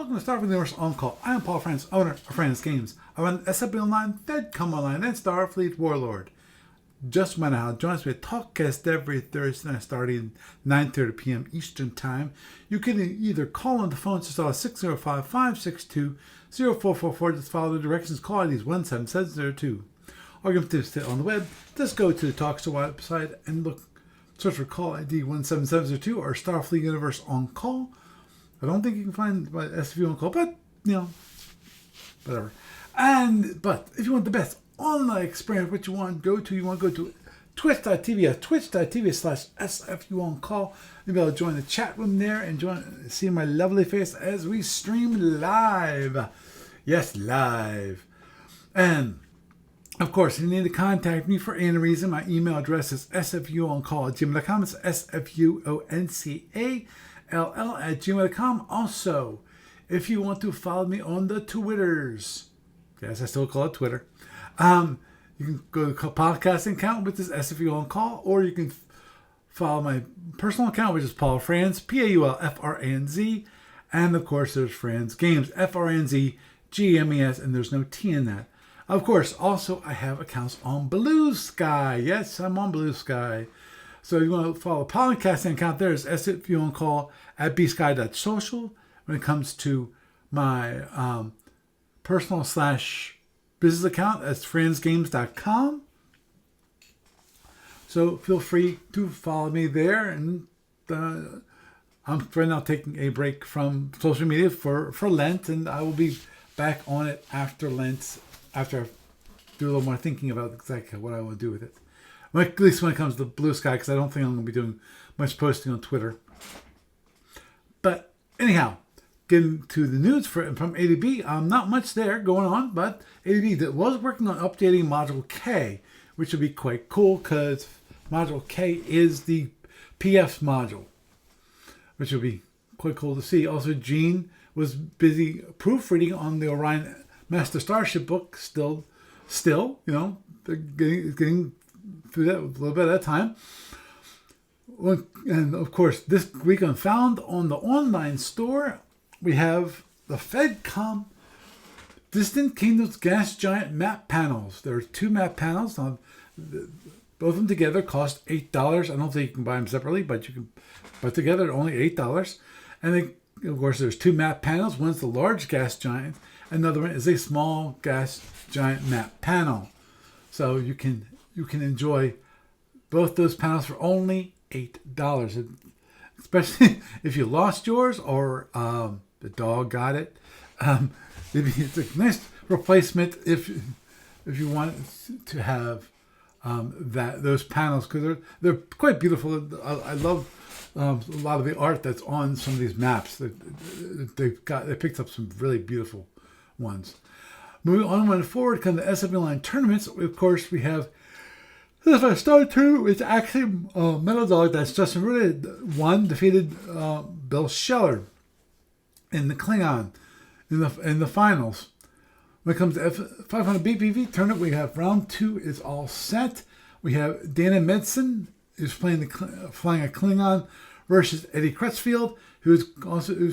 Welcome to Starfleet Universe On Call. I am Paul France, owner of France Games. I run SFB Online, FedCom Online, and Starfleet Warlord. Just went out. Joins me at TalkCast every Thursday night starting 9:30 p.m. Eastern Time. You can either call on the phone to start 605-562-0444. Just follow the directions. Call IDs 17702. Or you can stay on the web. Just go to the Talkshow website and search for call ID 17702 or Starfleet Universe On Call. I don't think you can find my SFU On Call, but, whatever. But if you want the best online experience, what you want to go to twitch.tv at twitch.tv/SFU On Call. You'll be able to join the chat room there and see my lovely face as we stream live. Yes, live. And, of course, if you need to contact me for any reason, my email address is sfuoncall@gmail.com. It's sfuoncall@gmail.com. Also, if you want to follow me on the Twitters, yes, I still call it Twitter, you can go to the podcasting account, which is SFU On Call, or you can follow my personal account, which is Paul Franz, PaulFranz, and of course there's Franz Games, FRNZGMES, and there's no T in that. Of course, also I have accounts on Blue Sky. Yes, I'm on Blue Sky. So if you want to follow the podcasting account, there's SFU On Call at bsky.social. When it comes to my personal / business account, that's franzgames.com. So feel free to follow me there. And I'm right now taking a break from social media for Lent, and I will be back on it after Lent, after I do a little more thinking about exactly what I want to do with it. At least when it comes to Blue Sky, because I don't think I'm going to be doing much posting on Twitter. But anyhow, getting to the news from ADB, not much there going on, but ADB that was working on updating Module K, which would be quite cool because Module K is the PF module, which would be quite cool to see. Also, Gene was busy proofreading on the Orion Master Starship book, still, they're getting through that a little bit at a time. And of course, this week on Found on the online store, we have the FedCom Distant Kingdoms Gas Giant map panels. There are 2 map panels. Both of them together cost $8. I don't think you can buy them separately, but you can buy together at only $8. And then, of course, there's 2 map panels. One's the large gas giant. Another one is a small gas giant map panel. So you can enjoy both those panels for only $8. Especially if you lost yours or the dog got it. It's a nice replacement if you want to have those panels, because they're quite beautiful. I love a lot of the art that's on some of these maps. They picked up some really beautiful ones. Moving on forward, come the SFB Line tournaments. Of course, we have the Star Tournament, which actually Metal Dog, that's Justin Ruda, won, defeated Bill Scheller in the Klingon in the finals. When it comes to F500 BPV Tournament, we have round 2 is all set. We have Dana Medson, who's flying a Klingon, versus Eddie Crutchfield, who's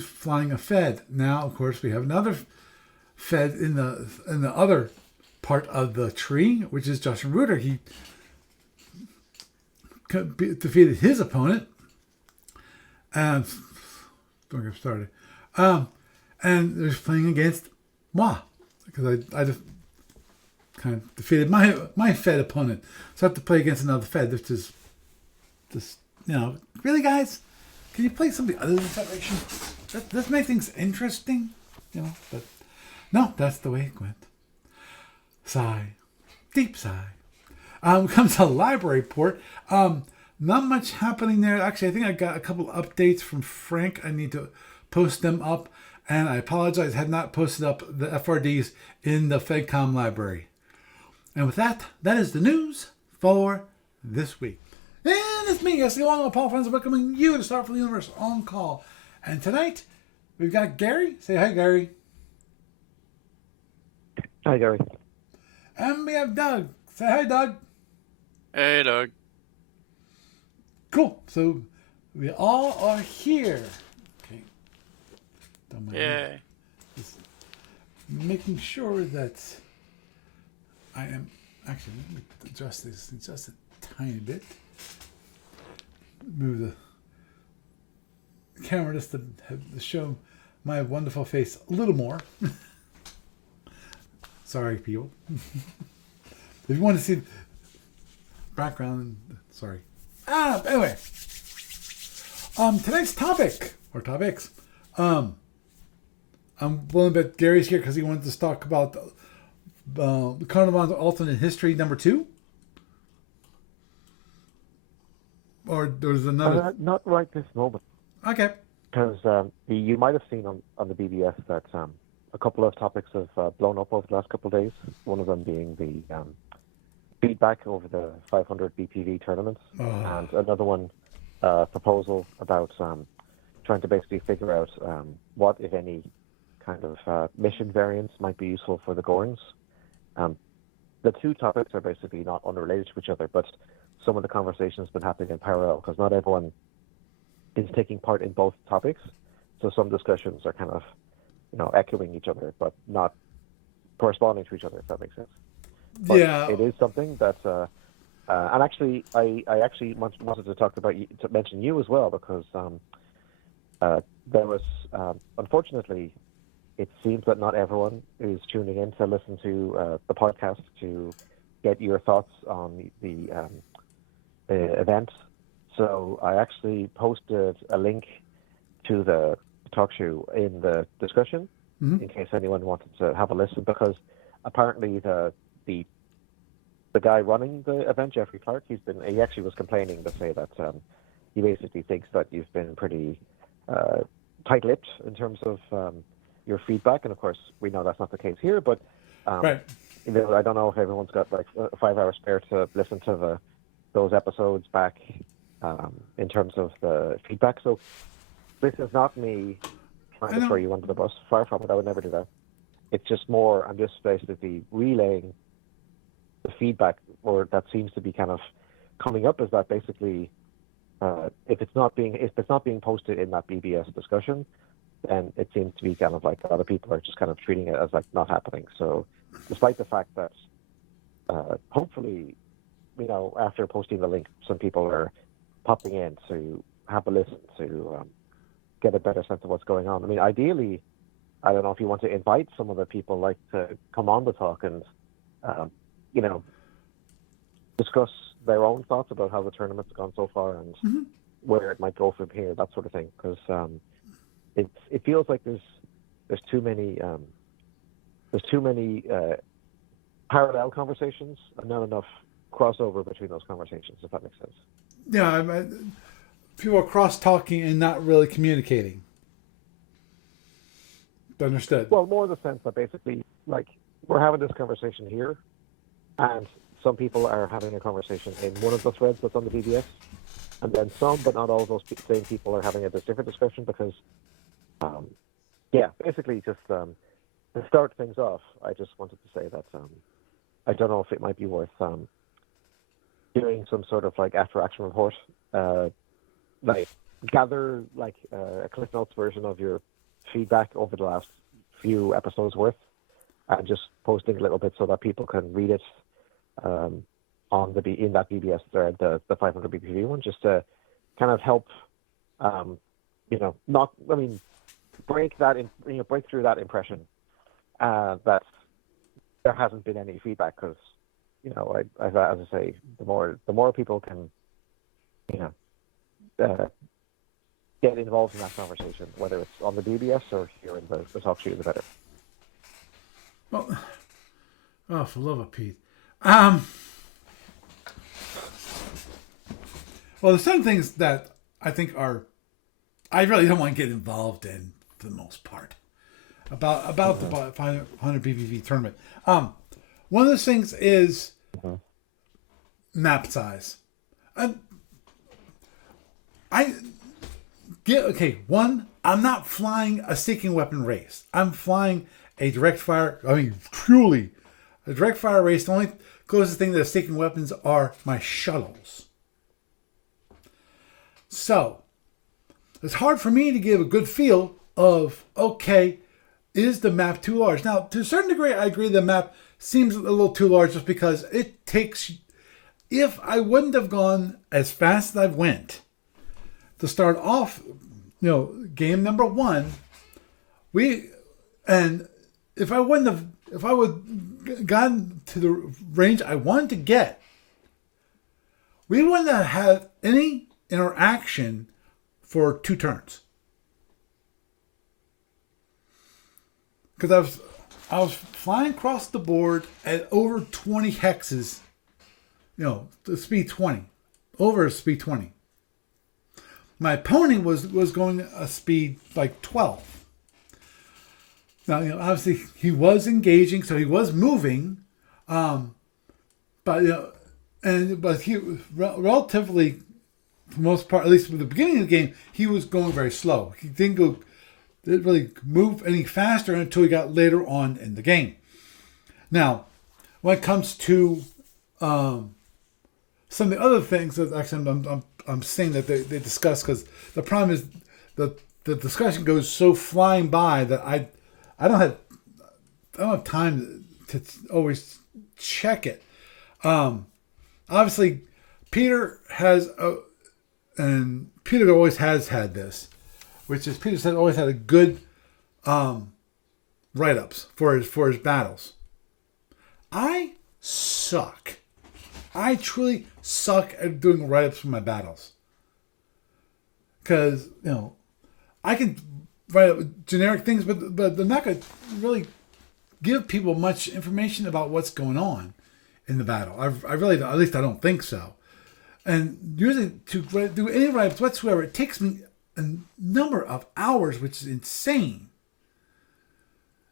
flying a Fed. Now, of course, we have another Fed in the other part of the tree, which is Justin Ruder. He defeated his opponent, and don't get started. And they're playing against moi, because I just kind of defeated my Fed opponent, so I have to play against another Fed, which is just really, guys, can you play something other than Federation? Let's make things interesting, But no, that's the way it went. Sigh, deep sigh. Comes to library port. Not much happening there. Actually, I think I got a couple updates from Frank. I need to post them up. And I apologize, I had not posted up the FRDs in the FedCom library. And with that is the news for this week. And it's me, SFU Paul Franz, welcoming you to Starfleet Universe On Call. And tonight, we've got Gary. Say hi, Gary. Hi, Gary. And we have Doug. Say hi, Doug. Hey, Doug. Cool. So we all are here. Okay. Yay. Just making sure that I am actually. Let me adjust this just a tiny bit. Move the camera just to show my wonderful face a little more. Sorry, people. If you want to see background, sorry. Anyway. Today's topic or topics. I'm willing to bet Gary's here because he wanted to talk about the Carnival's alternate history number 2. Or there's another. Not right this moment. Okay. Because you might have seen on the BBS that a couple of topics have blown up over the last couple of days. One of them being the feedback over the 500 BPV tournaments, and another one proposal about trying to basically figure out what, if any, kind of mission variants might be useful for the Gorns. The two topics are basically not unrelated to each other, but some of the conversations have been happening in parallel because not everyone is taking part in both topics. So some discussions are kind of, echoing each other, but not corresponding to each other, if that makes sense. But yeah. It is something that, and actually, I actually wanted to talk about you, to mention you as well, because there was, unfortunately, it seems that not everyone is tuning in to listen to the podcast to get your thoughts on the event. So I actually posted a link to the talk show in the discussion in case anyone wanted to have a listen, because apparently the guy running the event, Jeffrey Clark, he actually was complaining to say that he basically thinks that you've been pretty tight-lipped in terms of your feedback, and of course we know that's not the case here, but right. I don't know if everyone's got like 5 hours spare to listen to those episodes back in terms of the feedback. So this is not me trying to throw you under the bus. Far from it. I would never do that. It's just more, I'm just basically relaying the feedback, or that seems to be kind of coming up, is that basically if it's not being posted in that BBS discussion, then it seems to be kind of like other people are just kind of treating it as like not happening. So despite the fact that hopefully, after posting the link, some people are popping in to have a listen to get a better sense of what's going on. I mean, ideally, I don't know if you want to invite some of the people like to come on the talk and, discuss their own thoughts about how the tournament's gone so far and where it might go from here, that sort of thing. Because it feels like there's too many parallel conversations and not enough crossover between those conversations, if that makes sense. Yeah, people are cross-talking and not really communicating. Understood. Well, more in the sense that basically, like, we're having this conversation here, and some people are having a conversation in one of the threads that's on the BBS, and then some, but not all of those same people are having a different discussion because, basically just to start things off, I just wanted to say that I don't know if it might be worth doing some sort of like after-action report, like gather like a Cliff Notes version of your feedback over the last few episodes worth, and just posting a little bit so that people can read it in that BBS thread, the 500 BPV one, just to kind of help, break through that impression that there hasn't been any feedback, because as I say, the more people can get involved in that conversation, whether it's on the BBS or here in the talk show, the better. Well, for love of Pete. Well, there's some things that I think I really don't want to get involved in for the most part about the 500 BPV tournament. One of those things is map size. I'm not flying a seeking weapon race. I'm flying a direct fire. I mean, truly, a direct fire race. The only closest thing to seeking weapons are my shuttles. So, it's hard for me to give a good feel of, okay, is the map too large? Now, to a certain degree, I agree the map seems a little too large just because it takes... If I wouldn't have gone as fast as I went to start off, game number 1, if I would gotten to the range I wanted to get, we wouldn't have had any interaction for 2 turns. Because I was flying across the board at over 20 hexes, the speed 20, over speed 20. My opponent was going a speed like 12. Now, obviously he was engaging, so he was moving, but he relatively, for the most part, at least from the beginning of the game, he was going very slow. He didn't really move any faster until he got later on in the game. Now, when it comes to some of the other things that actually I'm saying that they discuss, because the problem is the discussion goes so flying by that I don't have time to always check it. Obviously, Peter Peter always has had this, which is Peter said always had a good write-ups for his battles. I suck. I truly suck at doing write-ups for my battles. Because, I can write up generic things, but they're not going to really give people much information about what's going on in the battle. I really, at least I don't think so. And usually to do any write-ups whatsoever, it takes me a number of hours, which is insane.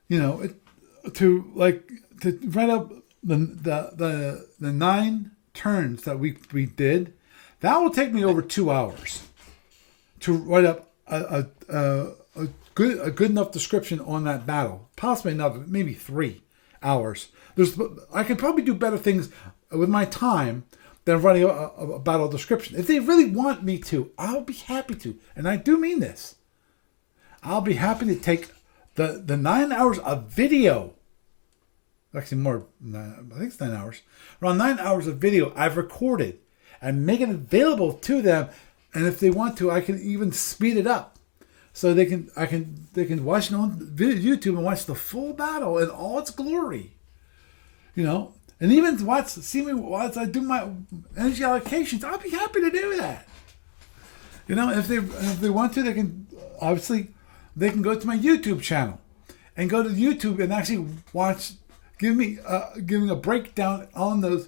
To write up the 9 turns that we did, that will take me over 2 hours to write up a good enough description on that battle. Possibly another, maybe 3 hours. I can probably do better things with my time than writing a battle description. If they really want me to, I'll be happy to. And I do mean this. I'll be happy to take the 9 hours of video. Actually more, I think it's 9 hours. Around 9 hours of video I've recorded and make it available to them. And if they want to, I can even speed it up. So they can watch it on YouTube and watch the full battle in all its glory. And even see me while I do my energy allocations. I'll be happy to do that. If they want to, they can go to my YouTube channel and go to YouTube and actually watch. Giving a breakdown on the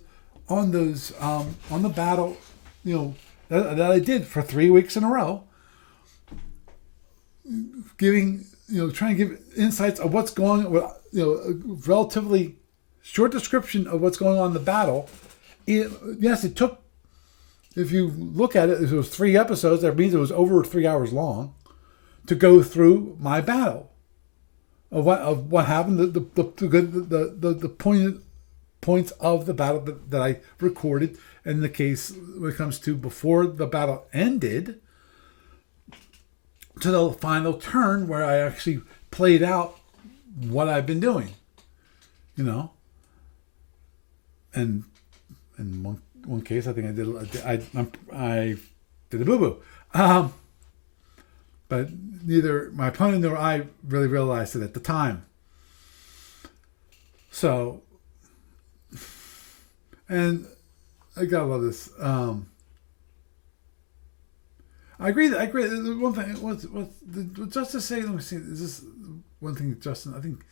battle, that I did for 3 weeks in a row. Trying to give insights of what's going on, a relatively short description of what's going on in the battle. It took, if you look at it, it was 3 episodes. That means it was over 3 hours long to go through my battle of what happened, the points of the battle that I recorded. In the case when it comes to before the battle ended, to the final turn where I actually played out what I've been doing, And in one case, I think I did a boo-boo. But neither my opponent nor I really realized it at the time. So, and I gotta love this. I agree. The one thing, what's Justice say? Let me see. Is this one thing, Justin? I think.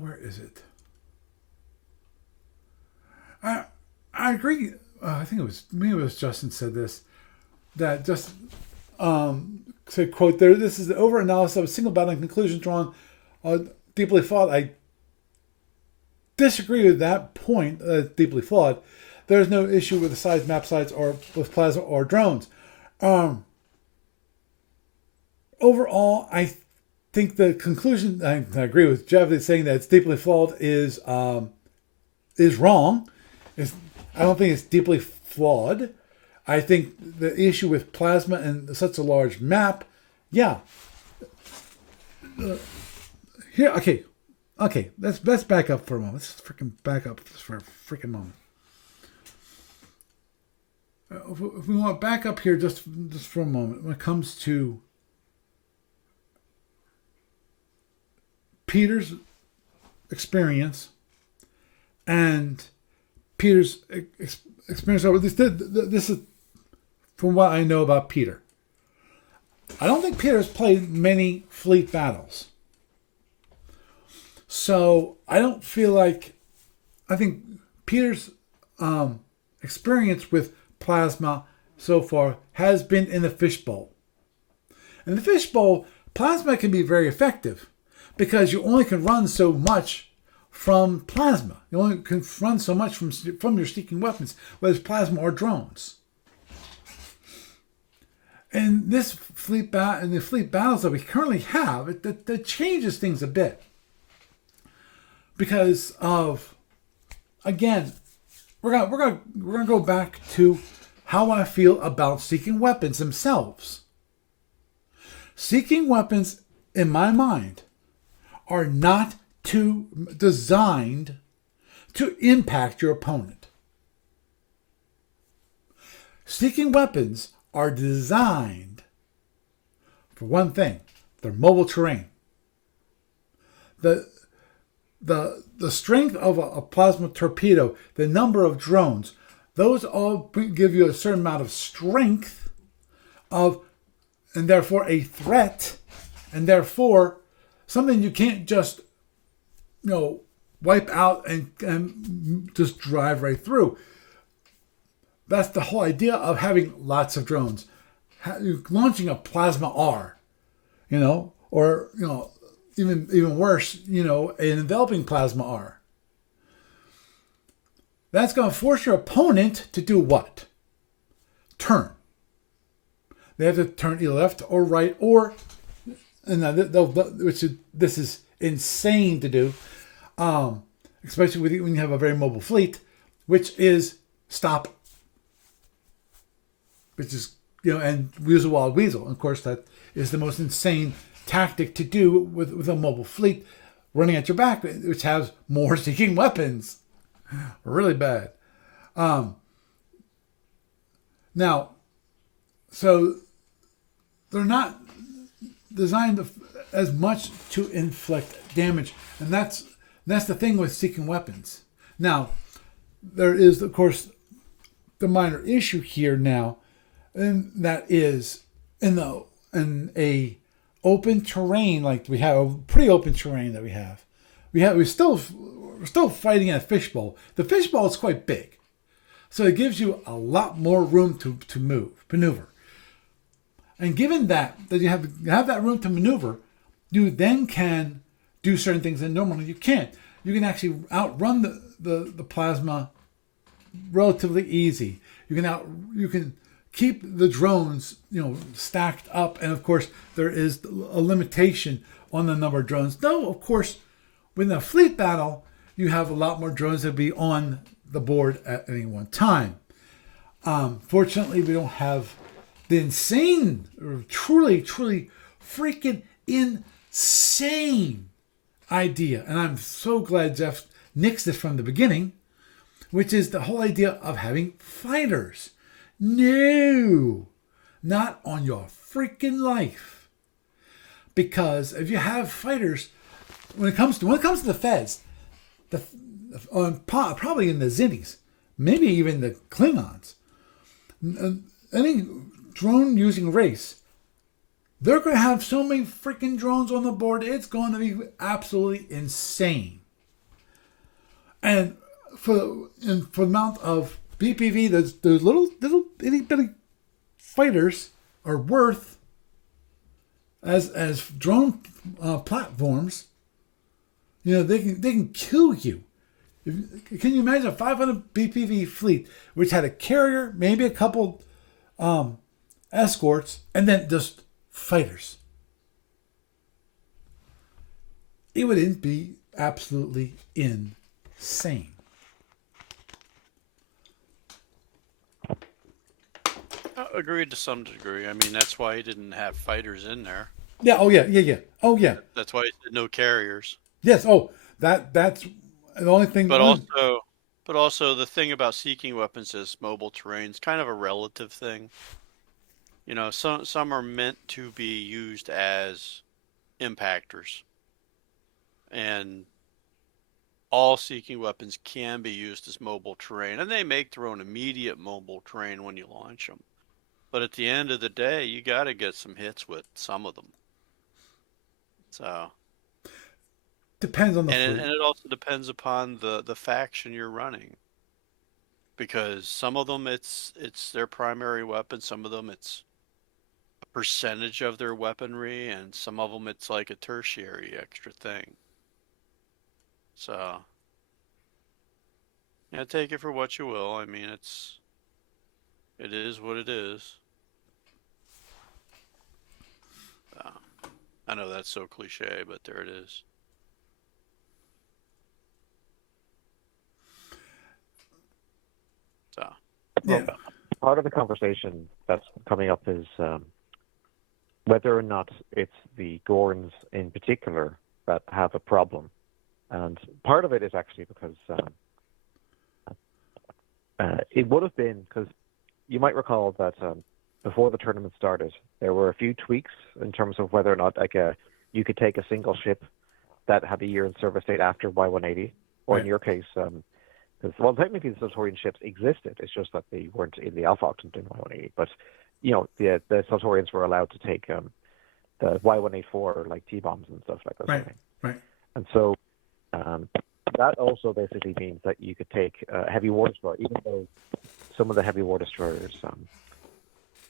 Where is it? I agree. I think it was Justin said this. That just said, quote, this is the over-analysis of a single battle and conclusion drawn deeply flawed. I disagree with that point, deeply flawed. There's no issue with the size, map size, or with plasma or drones. Overall, I think the conclusion, I agree with Jeff, is saying that it's deeply flawed is wrong. I don't think it's deeply flawed. I think the issue with plasma and such a large map, here. Okay. Let's back up for a moment. Let's freaking back up just for a freaking moment. If we want to back up here just for a moment, when it comes to Peter's experience and Peter's experience over this is from what I know about Peter. I don't think Peter's played many fleet battles. So I don't feel like, I think Peter's experience with plasma so far has been in the fishbowl. In the fishbowl, plasma can be very effective because you only can run so much from plasma. You only can run so much from your seeking weapons, whether it's plasma or drones. And this the fleet battles that we currently have, that changes things a bit. Because of, again, we're gonna go back to how I feel about seeking weapons themselves. Seeking weapons, in my mind, are not designed to impact your opponent. Seeking weapons are designed for one thing: their mobile terrain. The strength of a plasma torpedo, the number of drones, those all give you a certain amount of strength and therefore a threat, and therefore something you can't just, wipe out and just drive right through. That's the whole idea of having lots of drones. Launching a plasma R, or, even worse, an enveloping plasma R. That's going to force your opponent to do what? Turn. They have to turn either left or right, this is insane to do, especially when you have a very mobile fleet, which is stop. Which is, and use a wild weasel. And of course, that is the most insane tactic to do with a mobile fleet running at your back, which has more seeking weapons. Really bad. Now, so they're not designed as much to inflict damage, and that's the thing with seeking weapons. Now, there is, of course, the minor issue here now, and that is in a open terrain like we have, a pretty open terrain that we have. We're still fighting in a fishbowl. The fishbowl is quite big, so it gives you a lot more room to maneuver. And given that you have that room to maneuver, you then can do certain things that normally you can't. You can actually outrun the plasma relatively easy. You can keep the drones, stacked up, and of course there is a limitation on the number of drones. Though, of course, with a fleet battle, you have a lot more drones that be on the board at any one time. Fortunately, we don't have the insane, or truly freaking insane idea, and I'm so glad Jeff nixed it from the beginning, which is the whole idea of having fighters. No, not on your freaking life. Because if you have fighters, when it comes to the feds, probably in the Zinnies, maybe even the Klingons, any drone using race, they're going to have so many freaking drones on the board, it's going to be absolutely insane. And for the amount of BPV, those little itty bitty fighters are worth as drone platforms. They can kill you. Can you imagine a 500 BPV fleet which had a carrier, maybe a couple escorts, and then just fighters? It would be absolutely insane. Agreed to some degree. I mean, that's why he didn't have fighters in there. Yeah. Oh yeah. Yeah. Yeah. Oh yeah. That's why he said no carriers. Yes. Oh, that's the only thing. But also, but also the thing about seeking weapons as mobile terrain is kind of a relative thing. You know, some are meant to be used as impactors, and all seeking weapons can be used as mobile terrain, and they make their own immediate mobile terrain when you launch them. But at the end of the day, you got to get some hits with some of them. So, Depends on the and fleet. it also depends upon the faction you're running, because some of them it's their primary weapon, some of them it's a percentage of their weaponry, and some of them it's like a tertiary extra thing. So, yeah, take it for what you will. I mean, it is what it is. I know that's so cliche, but there it is. So, Well, Yeah. part of the conversation that's coming up is whether or not it's the Gorns in particular that have a problem. And part of it is actually because it would have been, because you might recall that before the tournament started, there were a few tweaks in terms of whether or not you could take a single ship that had a year in service date after Y180, or in Right. your case, because well, technically the Sultorian ships existed. It's just that they weren't in the Alpha Octant in Y180. But you know, the Sultorians were allowed to take the Y184 like T-bombs and stuff like that. Sort Right. of thing. Right. And so that also basically means that you could take a heavy war destroyer, even though some of the heavy war destroyers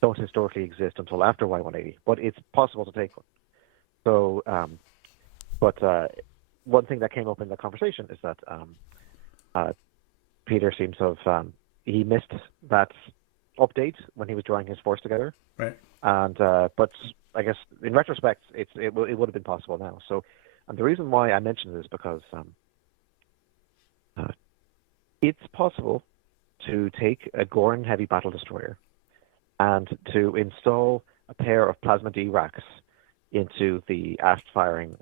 don't historically exist until after Y180, but it's possible to take one. So, but one thing that came up in the conversation is that Peter seems to have he missed that update when he was drawing his force together, Right. and but I guess in retrospect, it would have been possible now. So, and the reason why I mentioned it is because it's possible to take a Gorn heavy battle destroyer and to install a pair of plasma D racks into the aft firing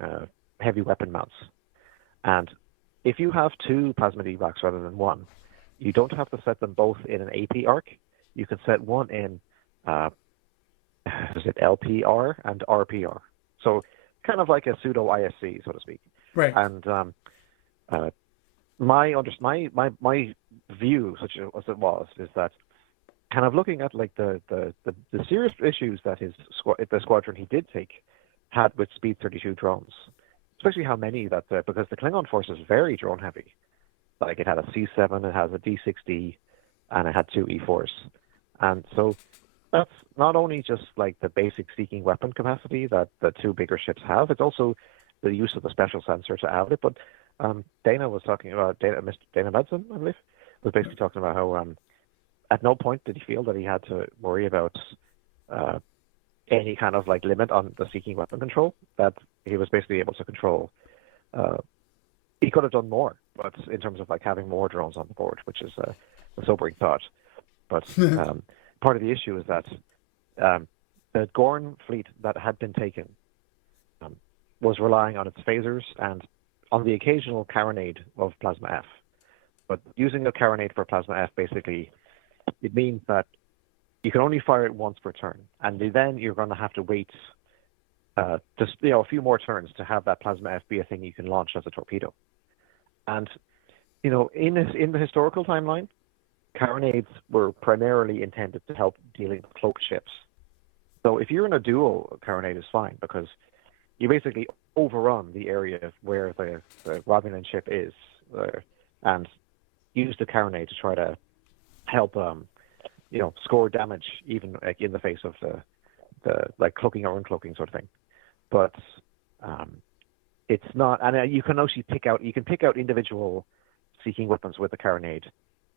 heavy weapon mounts. And if you have two plasma D racks rather than one, you don't have to set them both in an AP arc. You can set one in is it LPR and RPR. So kind of like a pseudo ISC, so to speak. Right. And my view, such as it was, is that kind of looking at like the serious issues that the squadron he did take had with Speed 32 drones, especially how many that because the Klingon force is very drone heavy. Like it had a C7, it has a D6D, and it had two E4s, and so that's not only just like the basic seeking weapon capacity that the two bigger ships have, it's also the use of the special sensor to add it. But Dana was talking about Dana Medson, I believe, was basically talking about how at no point did he feel that he had to worry about any kind of like limit on the seeking weapon control. That he was basically able to control. He could have done more, but in terms of like having more drones on the board, which is a sobering thought. But part of the issue is that the Gorn fleet that had been taken was relying on its phasers and on the occasional carronade of Plasma F. But using a carronade for Plasma F, basically, it means that you can only fire it once per turn, and then you're going to have to wait just a few more turns to have that Plasma F be a thing you can launch as a torpedo. And in the historical timeline, carronades were primarily intended to help dealing with cloaked ships. So if you're in a duel, carronade is fine because you basically overrun the area where the Romulan ship is, and use the carronade to try to help score damage even like in the face of the like cloaking or uncloaking sort of thing. But it's not, and you can actually pick out individual seeking weapons with the carronade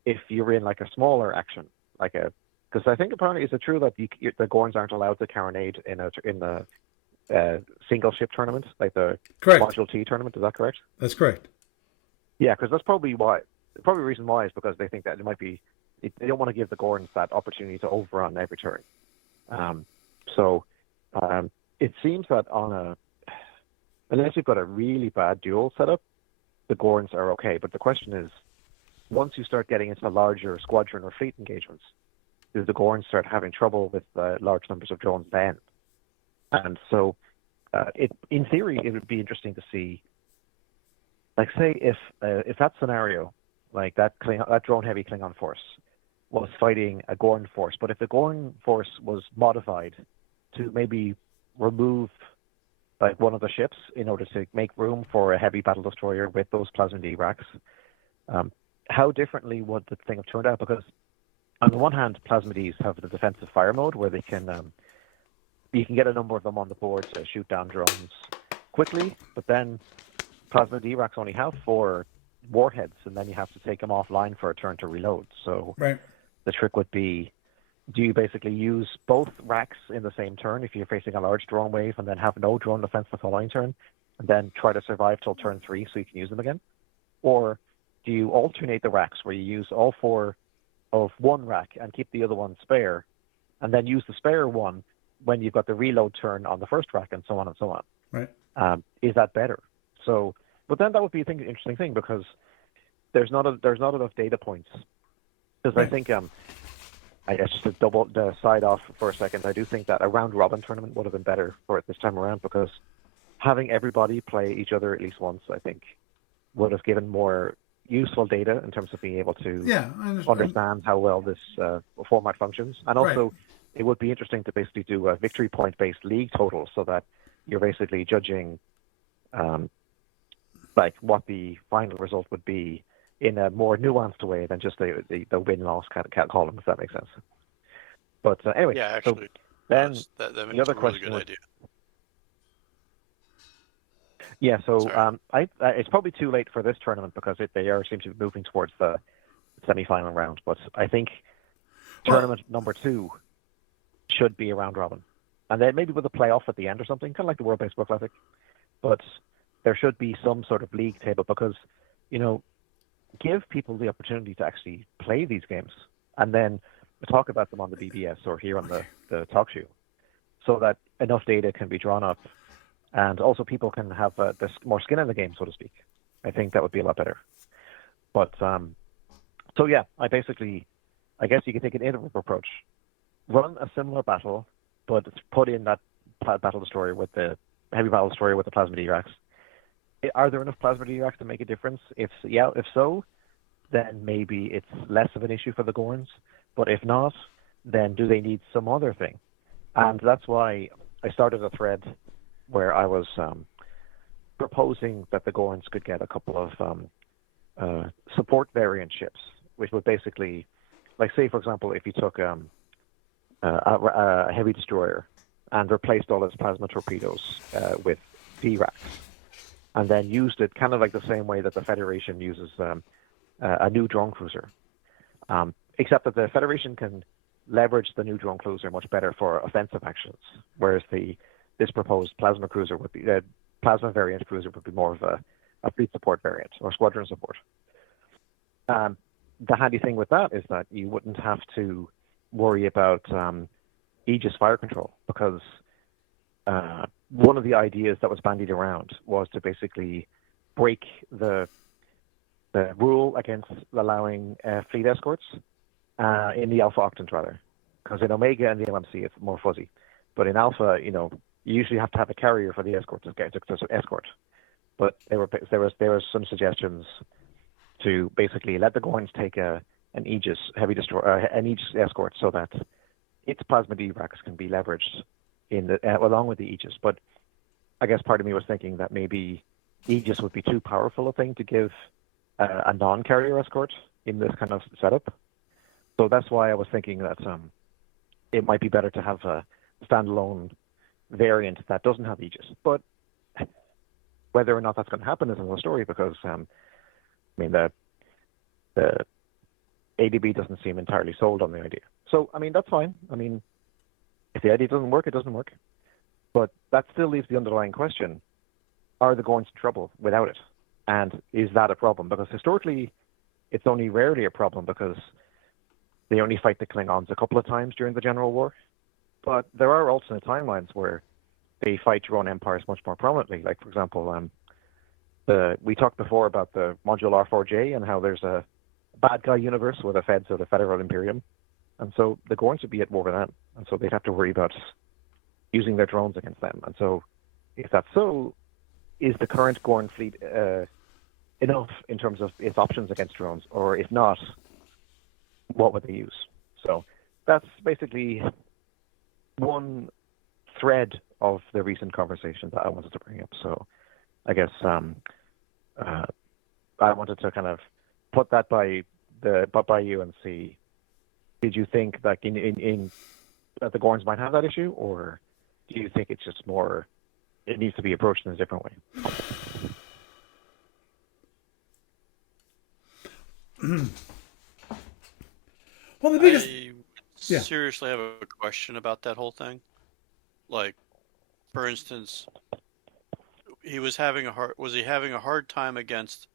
if you're in like a smaller action, because I think apparently is it true that the Gorns aren't allowed to carronade in the single ship tournament, like the Correct. Module T tournament? Is that correct? That's correct. Yeah, because that's probably why. Probably the reason why is because they think that it might be. They don't want to give the Gorns that opportunity to overrun every turn. it seems that unless you've got a really bad duel setup, the Gorns are okay. But the question is, once you start getting into larger squadron or fleet engagements, do the Gorns start having trouble with large numbers of drones then? And so, in theory, it would be interesting to see, like, say, if that scenario, like that drone-heavy Klingon force, was fighting a Gorn force, but if the Gorn force was modified to maybe remove like one of the ships in order to make room for a heavy battle destroyer with those plasmid E-racks, how differently would the thing have turned out? Because on the one hand, plasmids have the defensive fire mode where they can you can get a number of them on the board to shoot down drones quickly, but then plasmid E-racks only have 4 warheads, and then you have to take them offline for a turn to reload. So the trick would be, do you basically use both racks in the same turn if you're facing a large drone wave and then have no drone defense the following turn, and then try to survive till turn 3 so you can use them again? Or do you alternate the racks where you use all 4 of one rack and keep the other one spare, and then use the spare one when you've got the reload turn on the first rack, and so on and so on? Right. Is that better? So, but then that would be an interesting thing, because there's not enough data points. Because I think, I guess just to side off for a second, I do think that a round robin tournament would have been better for it this time around, because having everybody play each other at least once, I think, would have given more useful data in terms of being able to understand how well this format functions. And also, it would be interesting to basically do a victory point-based league total, so that you're basically judging like what the final result would be in a more nuanced way than just the win-loss kind of column, if that makes sense. But anyway, yeah, actually, so then that makes the other a really question good idea. Yeah, so it's probably too late for this tournament, because they seem to be moving towards the semi-final round. But I think tournament number 2 should be a round robin, and then maybe with a playoff at the end or something, kind of like the World Baseball Classic. But there should be some sort of league table, because, give people the opportunity to actually play these games and then talk about them on the BBS or here on the talk show, so that enough data can be drawn up, and also people can have more skin in the game, so to speak. I think that would be a lot better. But so yeah, I guess you can take an iterative approach, run a similar battle, but put in that battle destroyer with the heavy battle destroyer with the plasmid E-racks. Are there enough plasmid E-racks to make a difference? If so, then maybe it's less of an issue for the Gorns. But if not, then do they need some other thing? And that's why I started a thread where I was proposing that the Gorns could get a couple of support variant ships, which would basically, like, say, for example, if you took a heavy destroyer and replaced all its plasma torpedoes with V-racks, and then used it kind of like the same way that the Federation uses a new drone cruiser, except that the Federation can leverage the new drone cruiser much better for offensive actions, whereas this proposed plasma cruiser would be plasma variant cruiser would be more of a fleet support variant or squadron support. The handy thing with that is that you wouldn't have to worry about Aegis fire control, because one of the ideas that was bandied around was to basically break the rule against allowing fleet escorts in the Alpha Octans, rather, because in Omega and the LMC it's more fuzzy, but in Alpha, you usually have to have a carrier for the escort to escort. But there was some suggestions to basically let the Gorns take an Aegis heavy destroyer, an Aegis escort, so that its plasmid E-racks can be leveraged along with the Aegis. But I guess part of me was thinking that maybe Aegis would be too powerful a thing to give a non-carrier escort in this kind of setup. So that's why I was thinking that it might be better to have a standalone variant that doesn't have Aegis. But whether or not that's going to happen is another story, because the ADB doesn't seem entirely sold on the idea. So that's fine. If the idea doesn't work, it doesn't work. But that still leaves the underlying question: are the Gorns in trouble without it? And is that a problem? Because historically, it's only rarely a problem, because they only fight the Klingons a couple of times during the General War. But there are alternate timelines where they fight drone empires much more prominently. Like, for example, we talked before about the module R4J and how there's a bad guy universe with the Feds or the Federal Imperium. And so the Gorns would be at war with them. And so they'd have to worry about using their drones against them. And so if that's so, is the current Gorn fleet enough in terms of its options against drones? Or if not, what would they use? So that's basically one thread of the recent conversation that I wanted to bring up. So I guess I wanted to kind of put that by you and see, did you think that that the Gorns might have that issue, or do you think it's just more, it needs to be approached in a different way? Well, the biggest... I seriously have a question about that whole thing. Like, for instance, was he having a hard time against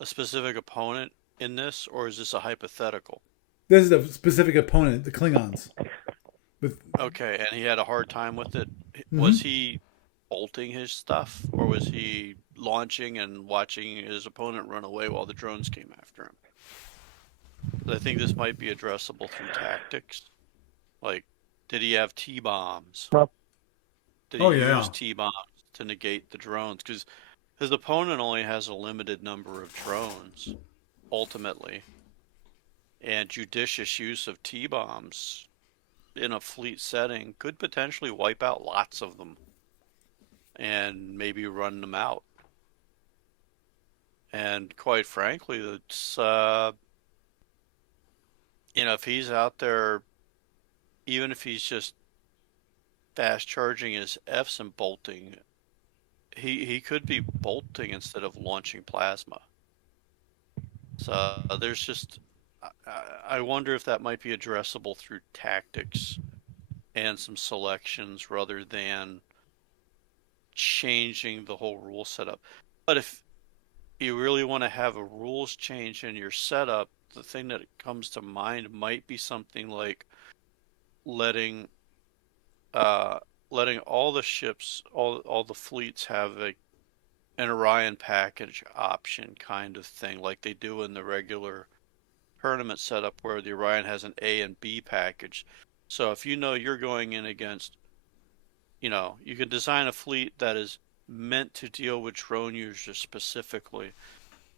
a specific opponent in this, or is this a hypothetical? This is a specific opponent, the Klingons. Okay, and he had a hard time with it. Mm-hmm. Was he bolting his stuff, or was he launching and watching his opponent run away while the drones came after him? I think this might be addressable through tactics. Like, did he have T-bombs? Did he use T-bombs to negate the drones? Because his opponent only has a limited number of drones, ultimately. And judicious use of T-bombs in a fleet setting could potentially wipe out lots of them and maybe run them out. And quite frankly, it's, if he's out there, even if he's just fast charging his Fs and bolting, he could be bolting instead of launching plasma. So there's just, I wonder if that might be addressable through tactics and some selections rather than changing the whole rule setup. But if you really want to have a rules change in your setup, the thing that comes to mind might be something like letting all the ships, all the fleets have an Orion package option kind of thing, like they do in the regular tournament setup, where the Orion has an A and B package. So if you're going in against, you can design a fleet that is meant to deal with drone users specifically,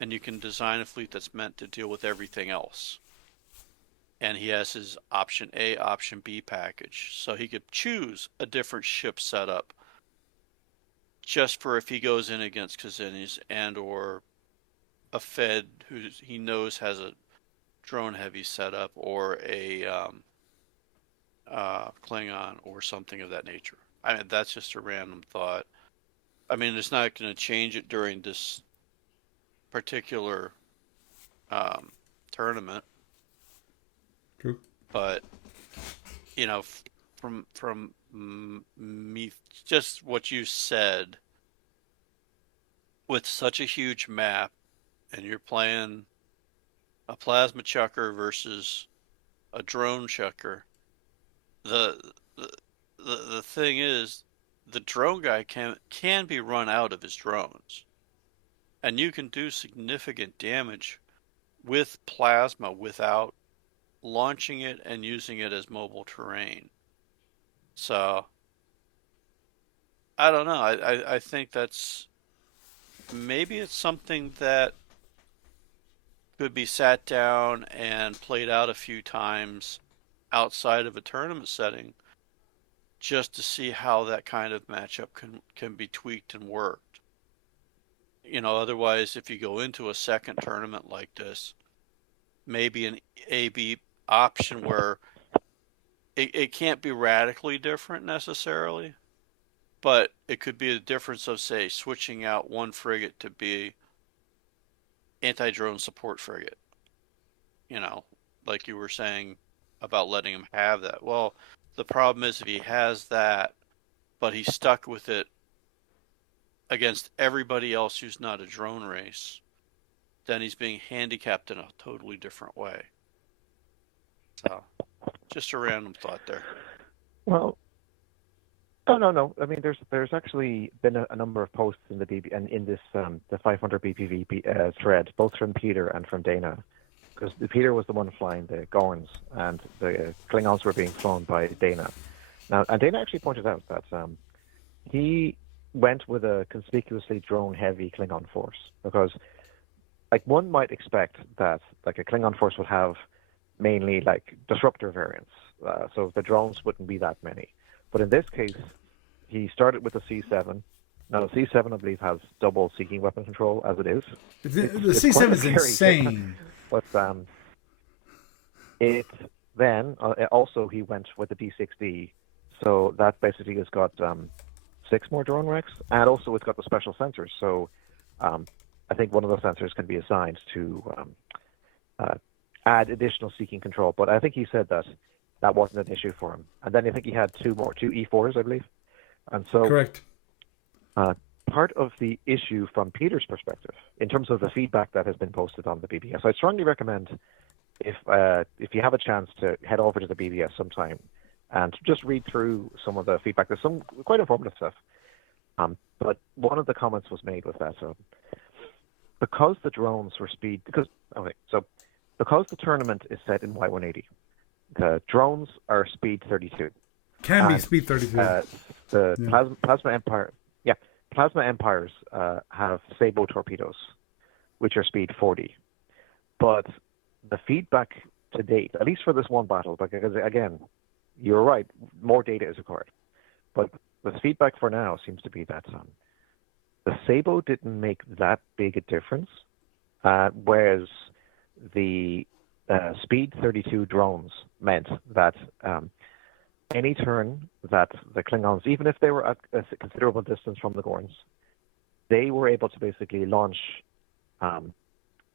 and you can design a fleet that's meant to deal with everything else. And he has his option A, option B package. So he could choose a different ship setup just for if he goes in against Kazini's and or a Fed who he knows has a drone heavy setup, or a Klingon or something of that nature. I mean, that's just a random thought. I mean, it's not going to change it during this particular tournament. True. But from me, just what you said, with such a huge map, and you're playing a plasma chucker versus a drone chucker, the thing is, the drone guy can be run out of his drones, and you can do significant damage with plasma without launching it and using it as mobile terrain. So I don't know. I think that's, maybe it's something that could be sat down and played out a few times outside of a tournament setting, just to see how that kind of matchup can be tweaked and worked. Otherwise, if you go into a second tournament like this, maybe an A-B option where it can't be radically different necessarily, but it could be a difference of, say, switching out one frigate to be anti-drone support frigate. Like you were saying about letting him have that. Well, the problem is, if he has that, but he's stuck with it against everybody else who's not a drone race, then he's being handicapped in a totally different way. So, just a random thought there. Well, No. I mean, there's actually been a number of posts in the BB and in this the 500 BPV thread, both from Peter and from Dana, because Peter was the one flying the Gorns, and the Klingons were being flown by Dana. Now, and Dana actually pointed out that he went with a conspicuously drone-heavy Klingon force because, like, one might expect that like a Klingon force would have mainly like disruptor variants, so the drones wouldn't be that many. But in this case, he started with the C7. Now, the C7, I believe, has double seeking weapon control as it is. The C7 is insane. But it then also he went with the D6D, so that basically has got 6 more drone racks, and also it's got the special sensors. So I think one of those sensors can be assigned to add additional seeking control. But I think he said that that wasn't an issue for him. And then I think he had two E4s, I believe. And so, correct. Part of the issue from Peter's perspective, in terms of the feedback that has been posted on the BBS, I strongly recommend if you have a chance to head over to the BBS sometime and just read through some of the feedback. There's some quite informative stuff. But one of the comments was made with that. So because the drones were because the tournament is set in Y180, the drones are speed 32. Can be speed 32. Plasma Empires have Sabo torpedoes, which are speed 40. But the feedback to date, at least for this one battle, because again, you're right, more data is required. But the feedback for now seems to be that the Sabo didn't make that big a difference, whereas the speed 32 drones meant that any turn that the Klingons, even if they were at a considerable distance from the Gorns, they were able to basically launch, I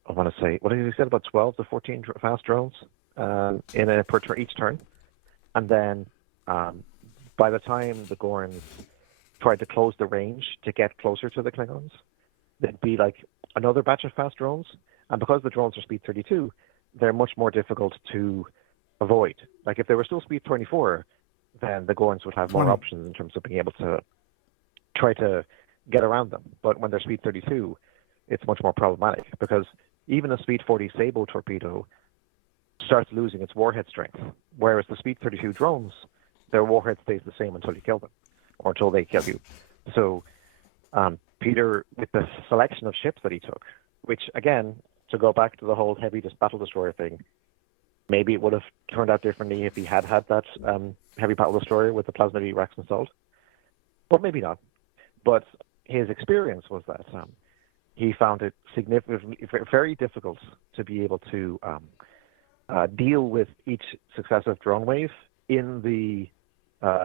want to say, what did he say, about 12 to 14 fast drones per each turn. And then by the time the Gorns tried to close the range to get closer to the Klingons, there'd be like another batch of fast drones. And because the drones are speed 32, they're much more difficult to avoid. Like if they were still speed 24, then the Gorns would have more options in terms of being able to try to get around them. But when they're speed 32, it's much more problematic because even a speed 40 Sabo torpedo starts losing its warhead strength, whereas the speed 32 drones, their warhead stays the same until you kill them or until they kill you. So Peter, with the selection of ships that he took, which again, to go back to the whole heavy battle destroyer thing, maybe it would have turned out differently if he had that heavy battle destroyer with the plasma D racks installed, but maybe not. But his experience was that he found it significantly very difficult to be able to deal with each successive drone wave in the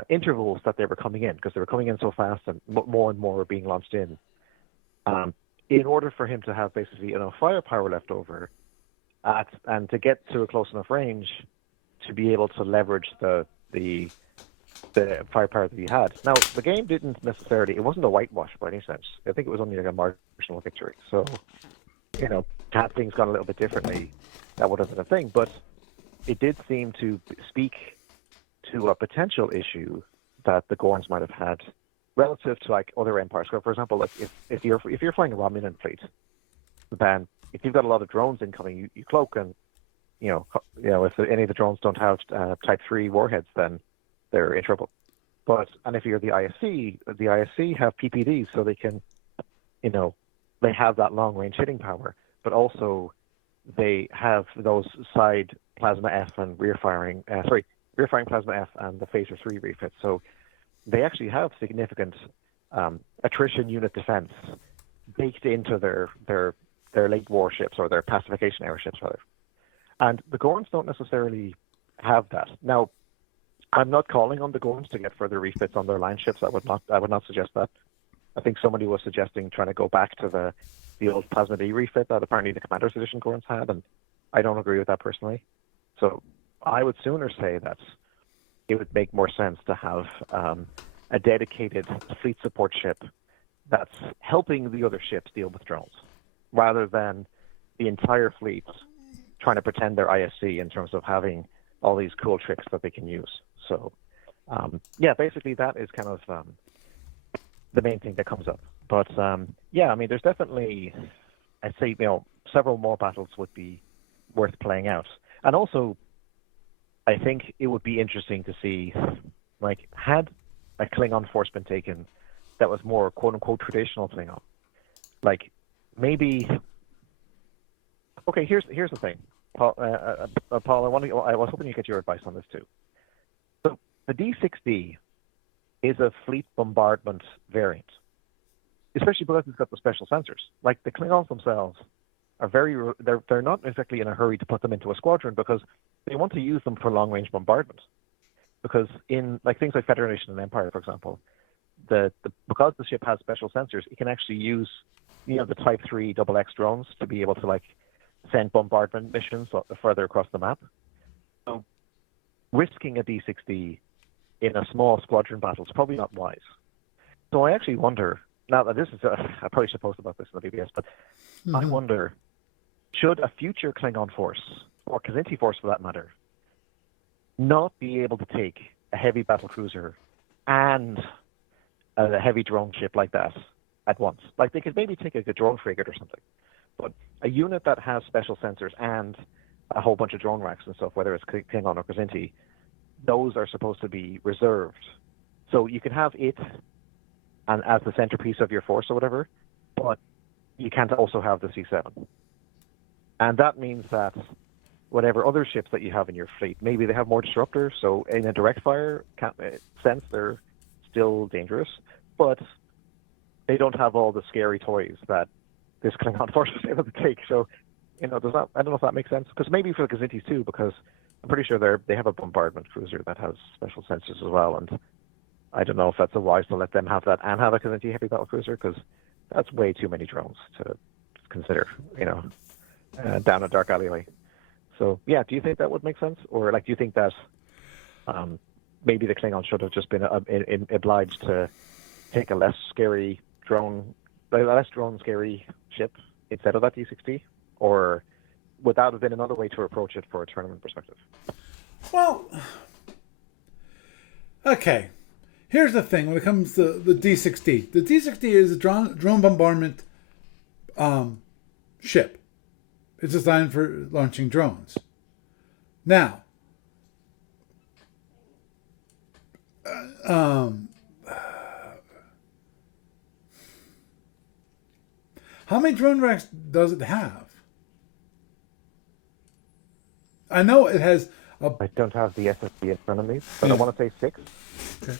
intervals that they were coming in, because they were coming in so fast and more and more were being launched in. In order for him to have basically enough firepower left over and to get to a close enough range to be able to leverage the firepower that he had. Now, the game didn't necessarily, it wasn't a whitewash by any sense. I think it was only like a marginal victory. So, had things gone a little bit differently, that would have been a thing. But it did seem to speak to a potential issue that the Gorns might have had relative to like other empires. So, for example, like if you're flying a Romulan fleet, then if you've got a lot of drones incoming, you cloak, and if any of the drones don't have Type 3 warheads, then they're in trouble. And if you're the ISC have PPDs, so they can, they have that long range hitting power, but also they have those side plasma F and rear firing plasma F and the phaser 3 refits. So they actually have significant attrition unit defense baked into their late warships, or their pacification airships rather. And the Gorns don't necessarily have that. Now, I'm not calling on the Gorns to get further refits on their line ships. I would not suggest that. I think somebody was suggesting trying to go back to the old Plasma D refit that apparently the Commander's Edition Gorns had, and I don't agree with that personally. So I would sooner say that it would make more sense to have a dedicated fleet support ship that's helping the other ships deal with drones, rather than the entire fleet trying to pretend they're ISC in terms of having all these cool tricks that they can use. So Yeah, basically that is kind of the main thing that comes up. But yeah, I mean, there's definitely, I'd say, several more battles would be worth playing out. And also, I think it would be interesting to see, like, had a Klingon force been taken that was more quote unquote traditional Klingon, like maybe. Okay, here's the thing, Paul. Paul, I was hoping you get your advice on this too. So the D6D is a fleet bombardment variant, especially because it's got the special sensors. Like the Klingons themselves are they're not exactly in a hurry to put them into a squadron because they want to use them for long range bombardment. Because in like things like Federation and Empire, for example, because the ship has special sensors, it can actually use the Type 3 XX drones to be able to like send bombardment missions further across the map. So risking a D6D in a small squadron battle is probably not wise. So I actually wonder, now that this is, I probably should post about this in the BBS, but I wonder, should a future Klingon force, or Kzinti force for that matter, not be able to take a heavy battle cruiser and a heavy drone ship like that at once? Like they could maybe take a drone frigate or something, but a unit that has special sensors and a whole bunch of drone racks and stuff, whether it's Klingon or Kzinti, those are supposed to be reserved. So you can have it and as the centerpiece of your force or whatever, but you can't also have the C7. And that means that whatever other ships that you have in your fleet, maybe they have more disruptors, so in a direct fire sense, they're still dangerous, but they don't have all the scary toys that this Klingon force was able to take. So, does that? I don't know if that makes sense. Because maybe for the Kzintis too, because I'm pretty sure they have a bombardment cruiser that has special sensors as well, and I don't know if that's wise to let them have that and have a Kzinti heavy battle cruiser, because that's way too many drones to consider, down a dark alleyway. So, yeah, do you think that would make sense? Or, do you think that maybe the Klingons should have just been obliged to take a less drone-scary ship instead of that D6D? Or would that have been another way to approach it for a tournament perspective? Well, okay. Here's the thing when it comes to the D6D. The D6D is a drone bombardment ship. It's designed for launching drones. Now, how many drone racks does it have? I know it has I don't have the SSD in front of me, but I want to say 6. Okay.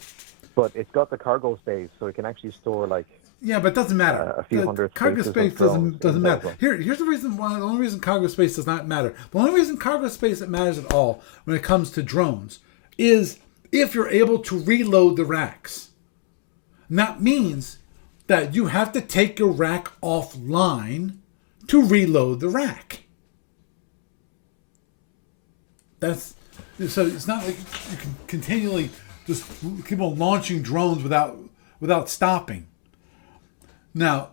But it's got the cargo space, so it can actually store Yeah, but it doesn't matter. A few hundred cargo space doesn't matter. Here's the reason why. The only reason cargo space does not matter. The only reason cargo space that matters at all when it comes to drones is if you're able to reload the racks. And that means that you have to take your rack offline to reload the rack. So it's not like you can continually just keep on launching drones without stopping. Now,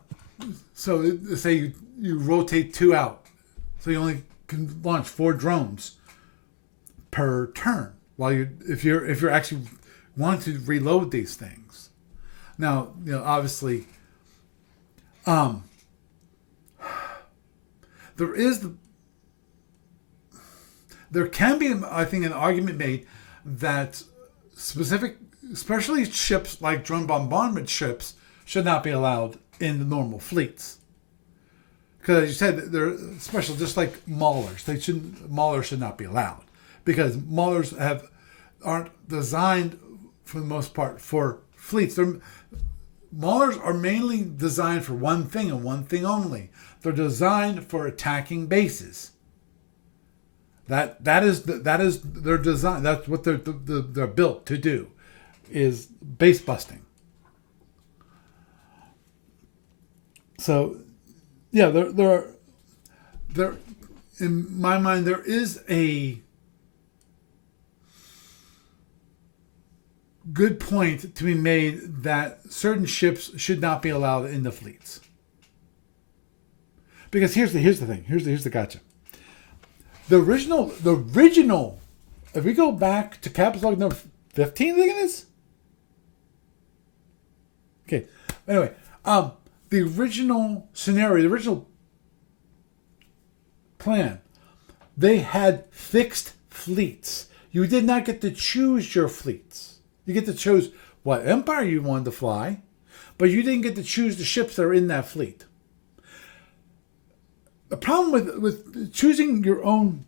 so say you rotate 2 out, so you only can launch 4 drones per turn. If you're actually wanting to reload these things. Now, obviously, there can be, I think, an argument made that especially ships like drone bombardment ships, should not be allowed in the normal fleets. Because as you said, they're special, just like maulers. Maulers should not be allowed because maulers aren't designed for the most part for fleets. Maulers are mainly designed for one thing and one thing only. They're designed for attacking bases. That is their design. That's what they're built to do, is base busting. So, yeah, there in my mind there is a good point to be made that certain ships should not be allowed in the fleets. Because here's the thing. Here's the gotcha. The original. If we go back to Caps Log number 15, I think it is. Okay. Anyway, the original scenario, the original plan, they had fixed fleets. You did not get to choose your fleets. You get to choose what empire you wanted to fly, but you didn't get to choose the ships that are in that fleet. The problem with choosing your own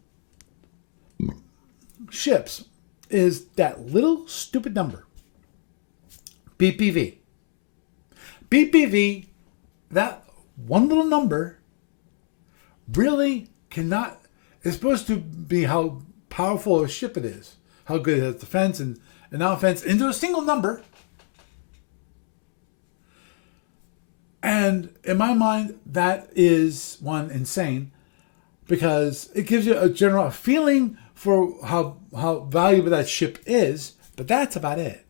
ships is that little stupid number, BPV. BPV, that one little number, really cannot. It's supposed to be how powerful a ship it is, how good it has defense and offense into a single number. And in my mind, that is one insane, because it gives you a general feeling for how valuable that ship is, but that's about it.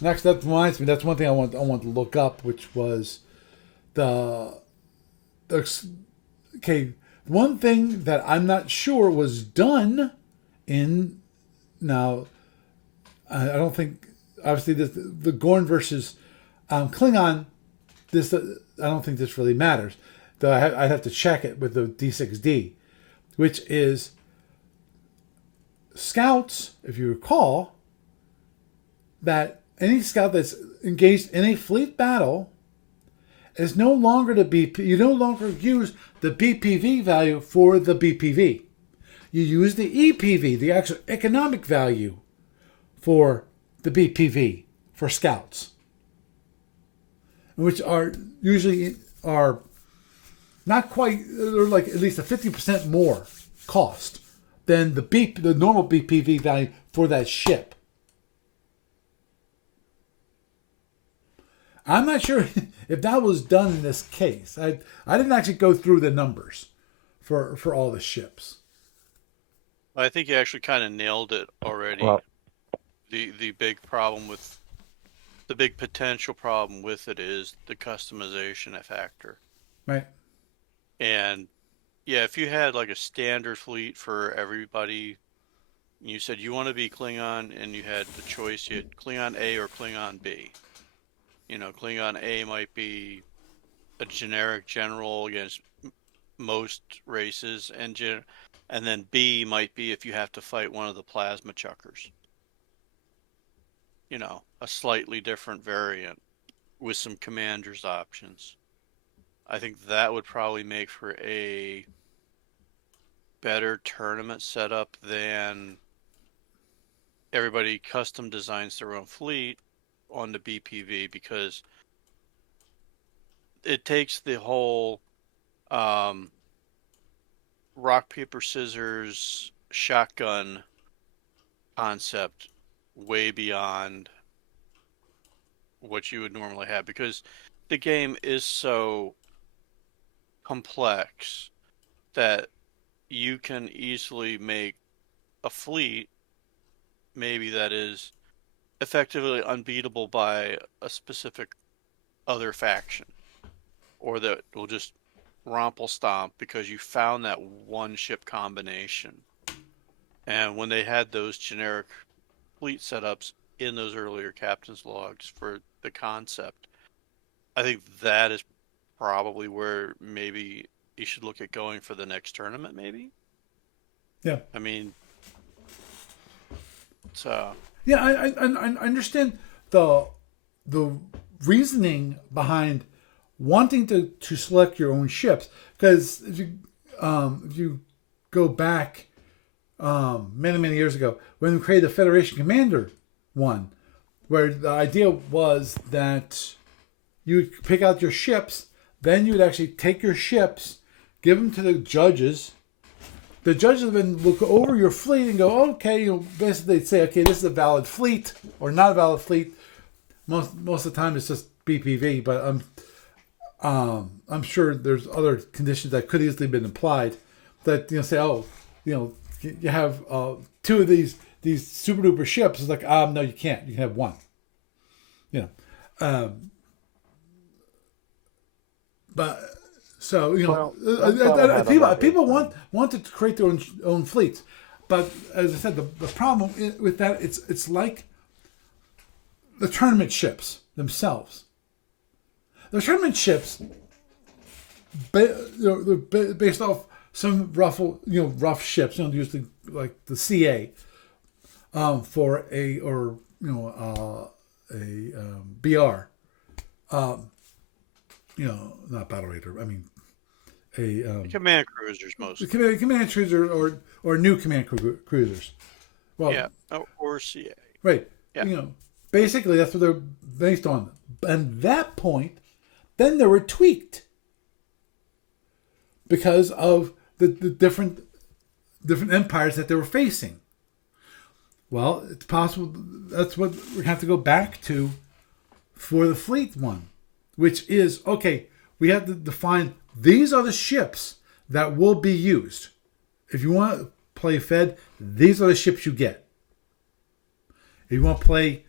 Next, that reminds me, that's one thing I want to look up, which was one thing that I'm not sure was done in, now, I don't think, obviously, the Gorn versus Klingon, I don't think this really matters. Though I'd have to check it with the D6D, which is scouts, if you recall, that any scout that's engaged in a fleet battle is no longer you no longer use the BPV value for the BPV. You use the EPV, the actual economic value, for the BPV for scouts, which are usually not quite, they're like at least a 50% more cost than the normal BPV value for that ship. I'm not sure if that was done in this case. I didn't actually go through the numbers for all the ships. I think you actually kind of nailed it already. Well, The big problem with the big potential problem with it is the customization factor. Right. And yeah, if you had like a standard fleet for everybody, you said you want to be Klingon and you had the choice, you had Klingon A or Klingon B. You know, Klingon A might be a generic general against most races, and then B might be if you have to fight one of the plasma chuckers. You know, a slightly different variant with some commander's options. I think that would probably make for a better tournament setup than everybody custom designs their own fleet on the BPV, because it takes the whole rock, paper, scissors, shotgun concept way beyond what you would normally have, because the game is so complex that you can easily make a fleet maybe that is effectively unbeatable by a specific other faction, or that will just romple stomp because you found that one ship combination. And when they had those generic fleet setups in those earlier captain's logs for the concept, I think that is probably where maybe you should look at going for the next tournament, maybe. Yeah. I mean, so yeah, I understand the reasoning behind wanting to select your own ships, because if you go back many years ago when we created the Federation Commander one, where the idea was that you would pick out your ships, then you would actually take your ships, give them to the judges. The judges would then look over your fleet and go, okay, basically they'd say, okay, this is a valid fleet or not a valid fleet. Most of the time it's just BPV, but I'm sure there's other conditions that could easily been applied that, say, oh, you have two of these super duper ships. It's like, no, you can't. You can have one. But so Well, people want to create their own fleets, But as I said, the problem with that, it's like the tournament ships themselves. The tournament ships, they're based off some rough ships, usually like the CA, for a BR, not battle raider. I mean command cruisers mostly. command cruiser or new command cruisers. Well, Yeah, or CA. right. Yeah. Basically that's what they're based on. And that point, then they were tweaked because of the different empires that they were facing. Well, it's possible that's what we have to go back to for the fleet one, which is, okay, we have to define these are the ships that will be used. If you want to play Fed, these are the ships you get. If you want to play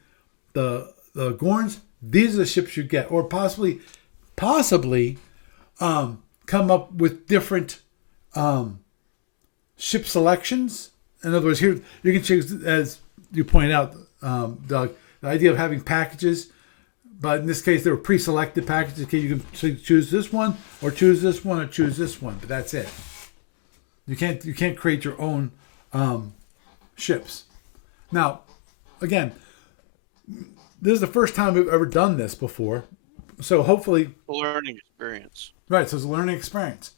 the Gorns, these are the ships you get. Or possibly come up with different ship selections. In other words, here you can choose, as you pointed out, Doug, the idea of having packages, but in this case, there were pre-selected packages. Okay, you can choose this one, or choose this one, or choose this one, but that's it. You can't create your own ships. Now, again, this is the first time we've ever done this before, so hopefully, A learning experience. right? So it's a learning experience,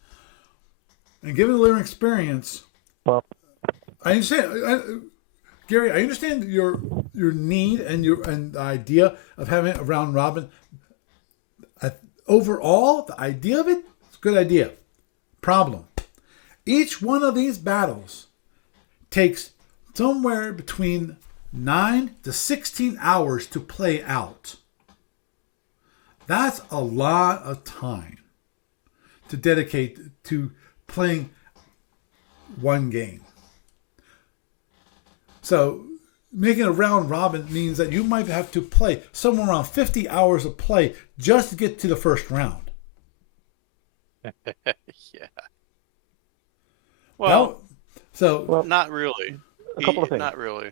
and given the learning experience, Well, I understand, Gary. I understand your need and the idea of having a round robin. Overall, the idea of it is a good idea. Problem: each one of these battles takes somewhere between 9 to 16 hours to play out. That's a lot of time to dedicate to playing one game. So making a round robin means that you might have to play somewhere around 50 hours of play just to get to the first round. Yeah. Well, not really. a couple of things. Not really.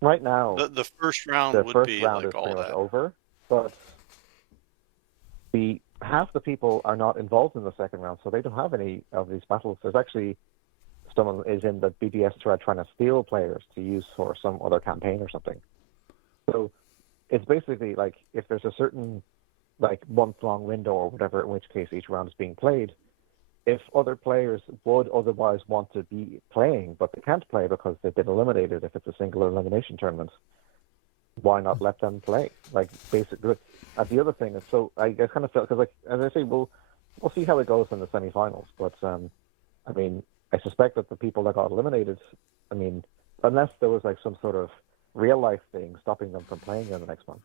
Right now, The first round the would first be round like is all pretty much that. over, but half the people are not involved in the second round, so they don't have any of these battles. There's actually someone is in the BBS thread trying to steal players to use for some other campaign or something. So it's basically like if there's a certain month-long window or whatever, in which case each round is being played, if other players would otherwise want to be playing, but they can't play because they've been eliminated if it's a single elimination tournament, why not let them play? Basically. And the other thing is, so I kind of felt, because as I say, we'll see how it goes in the semi-finals, but I suspect that the people that got eliminated, unless there was some sort of real-life thing stopping them from playing in the next one,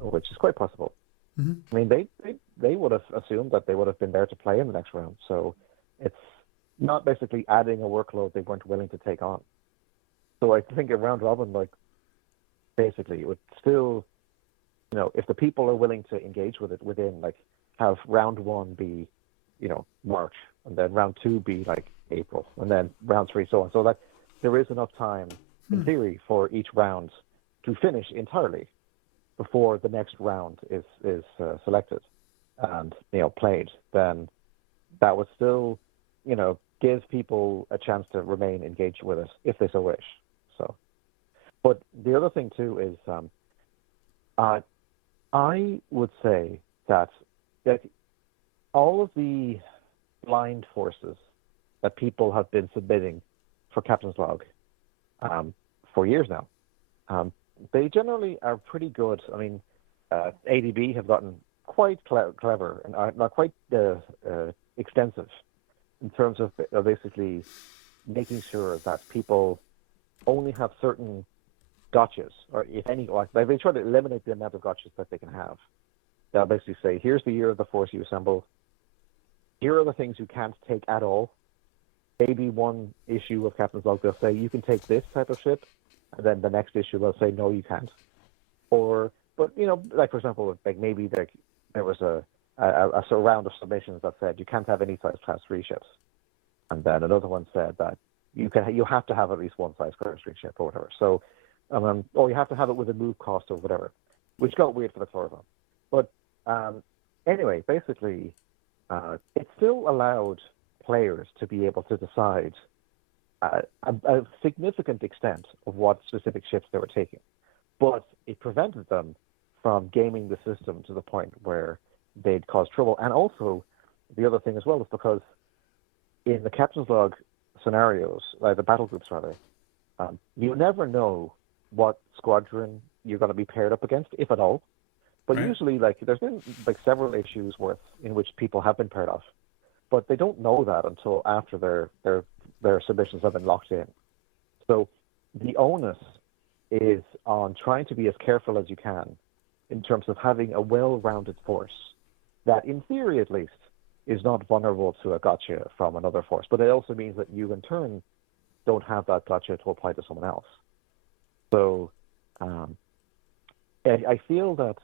which is quite possible. Mm-hmm. They would have assumed that they would have been there to play in the next round. So it's not basically adding a workload they weren't willing to take on. So I think a round robin, basically, it would still, if the people are willing to engage with it within, have round one be, March, and then round two be April, and then round three, so on. So that there is enough time, in theory, for each round to finish entirely before the next round is selected and played, then that would still give people a chance to remain engaged with it if they so wish. So, but the other thing too is I would say that all of the blind forces that people have been submitting for Captain's Log for years now, they generally are pretty good. ADB have gotten quite clever and are not quite extensive in terms of basically making sure that people only have certain gotchas, or if any, they try to eliminate the amount of gotchas that they can have. They'll basically say, here's the year of the force you assemble. Here are the things you can't take at all. Maybe one issue of Captain's Log, they'll say, you can take this type of ship, and then the next issue they'll say, no, you can't. But for example, maybe there was a sort of round of submissions that said you can't have any size class 3 ships. and then another one said that you have to have at least one size first-rate ship or whatever. So, or you have to have it with a move cost or whatever, which got weird for the Chloroform. But anyway, basically, it still allowed players to be able to decide a significant extent of what specific ships they were taking, but it prevented them from gaming the system to the point where they'd cause trouble. And also, the other thing as well is because in the captain's log scenarios, like the battle groups rather, you never know what squadron you're going to be paired up against, if at all. But right. Usually, like, there's been like several issues in which people have been paired off, but they don't know that until after their submissions have been locked in. So the onus is on trying to be as careful as you can in terms of having a well-rounded force that, in theory at least, is not vulnerable to a gotcha from another force. But it also means that you, in turn, don't have that gotcha to apply to someone else. So I feel that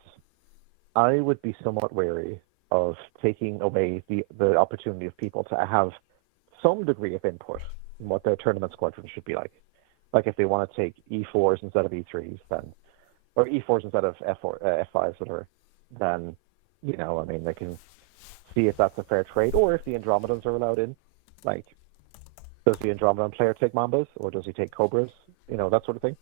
I would be somewhat wary of taking away the opportunity of people to have some degree of input in what their tournament squadron should be like. Like if they want to take E4s instead of E3s, then, or E4s instead of F5s, whatever, then, you know, I mean, they can see if that's a fair trade, or if the Andromedans are allowed in. Like, does the Andromedan player take Mambas, or does he take Cobras? You know, that sort of thing.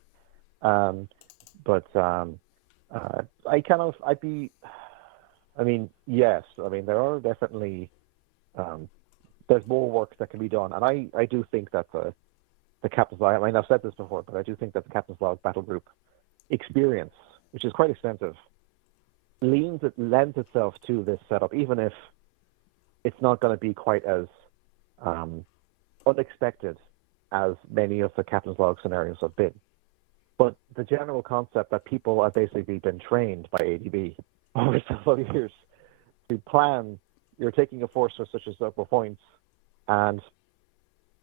Yes, I mean, there are definitely, there's more work that can be done. And I do think that the Captain's Log, I mean, I've said this before, but I do think that the Captain's Log battle group experience, which is quite extensive, lends itself to this setup, even if it's not going to be quite as unexpected as many of the Captain's Log scenarios have been. But the general concept that people have basically been trained by ADB over several years to plan, you're taking a force for such and such points, and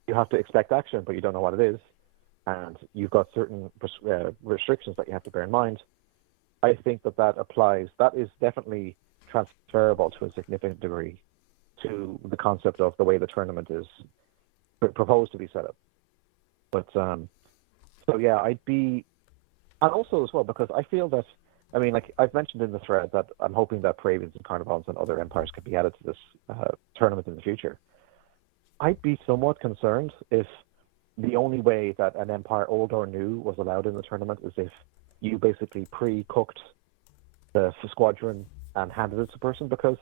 you have to expect action, but you don't know what it is, and you've got certain restrictions that you have to bear in mind. I think that applies. That is definitely transferable to a significant degree to the concept of the way the tournament is proposed to be set up. But so yeah, I'd be, and also as well, because I feel that, I mean, like I've mentioned in the thread that I'm hoping that Praevians and Carnivals and other empires could be added to this tournament in the future. I'd be somewhat concerned if the only way that an empire, old or new, was allowed in the tournament is if you basically pre-cooked the squadron and handed it to a person, because,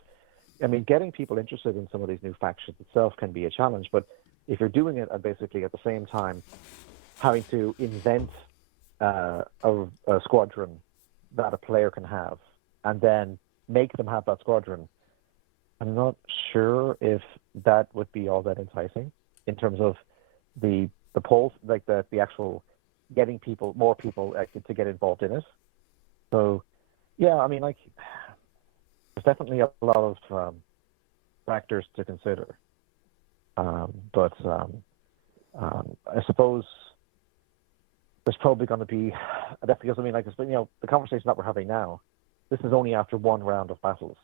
I mean, getting people interested in some of these new factions itself can be a challenge, but if you're doing it and basically at the same time having to invent a squadron that a player can have and then make them have that squadron, I'm not sure if that would be all that enticing in terms of the polls, like the actual getting more people to get involved in it. So, yeah, I mean, like, there's definitely a lot of factors to consider. But I suppose there's probably going to be, because I mean, like, you know, the conversation that we're having now, this is only after one round of battles.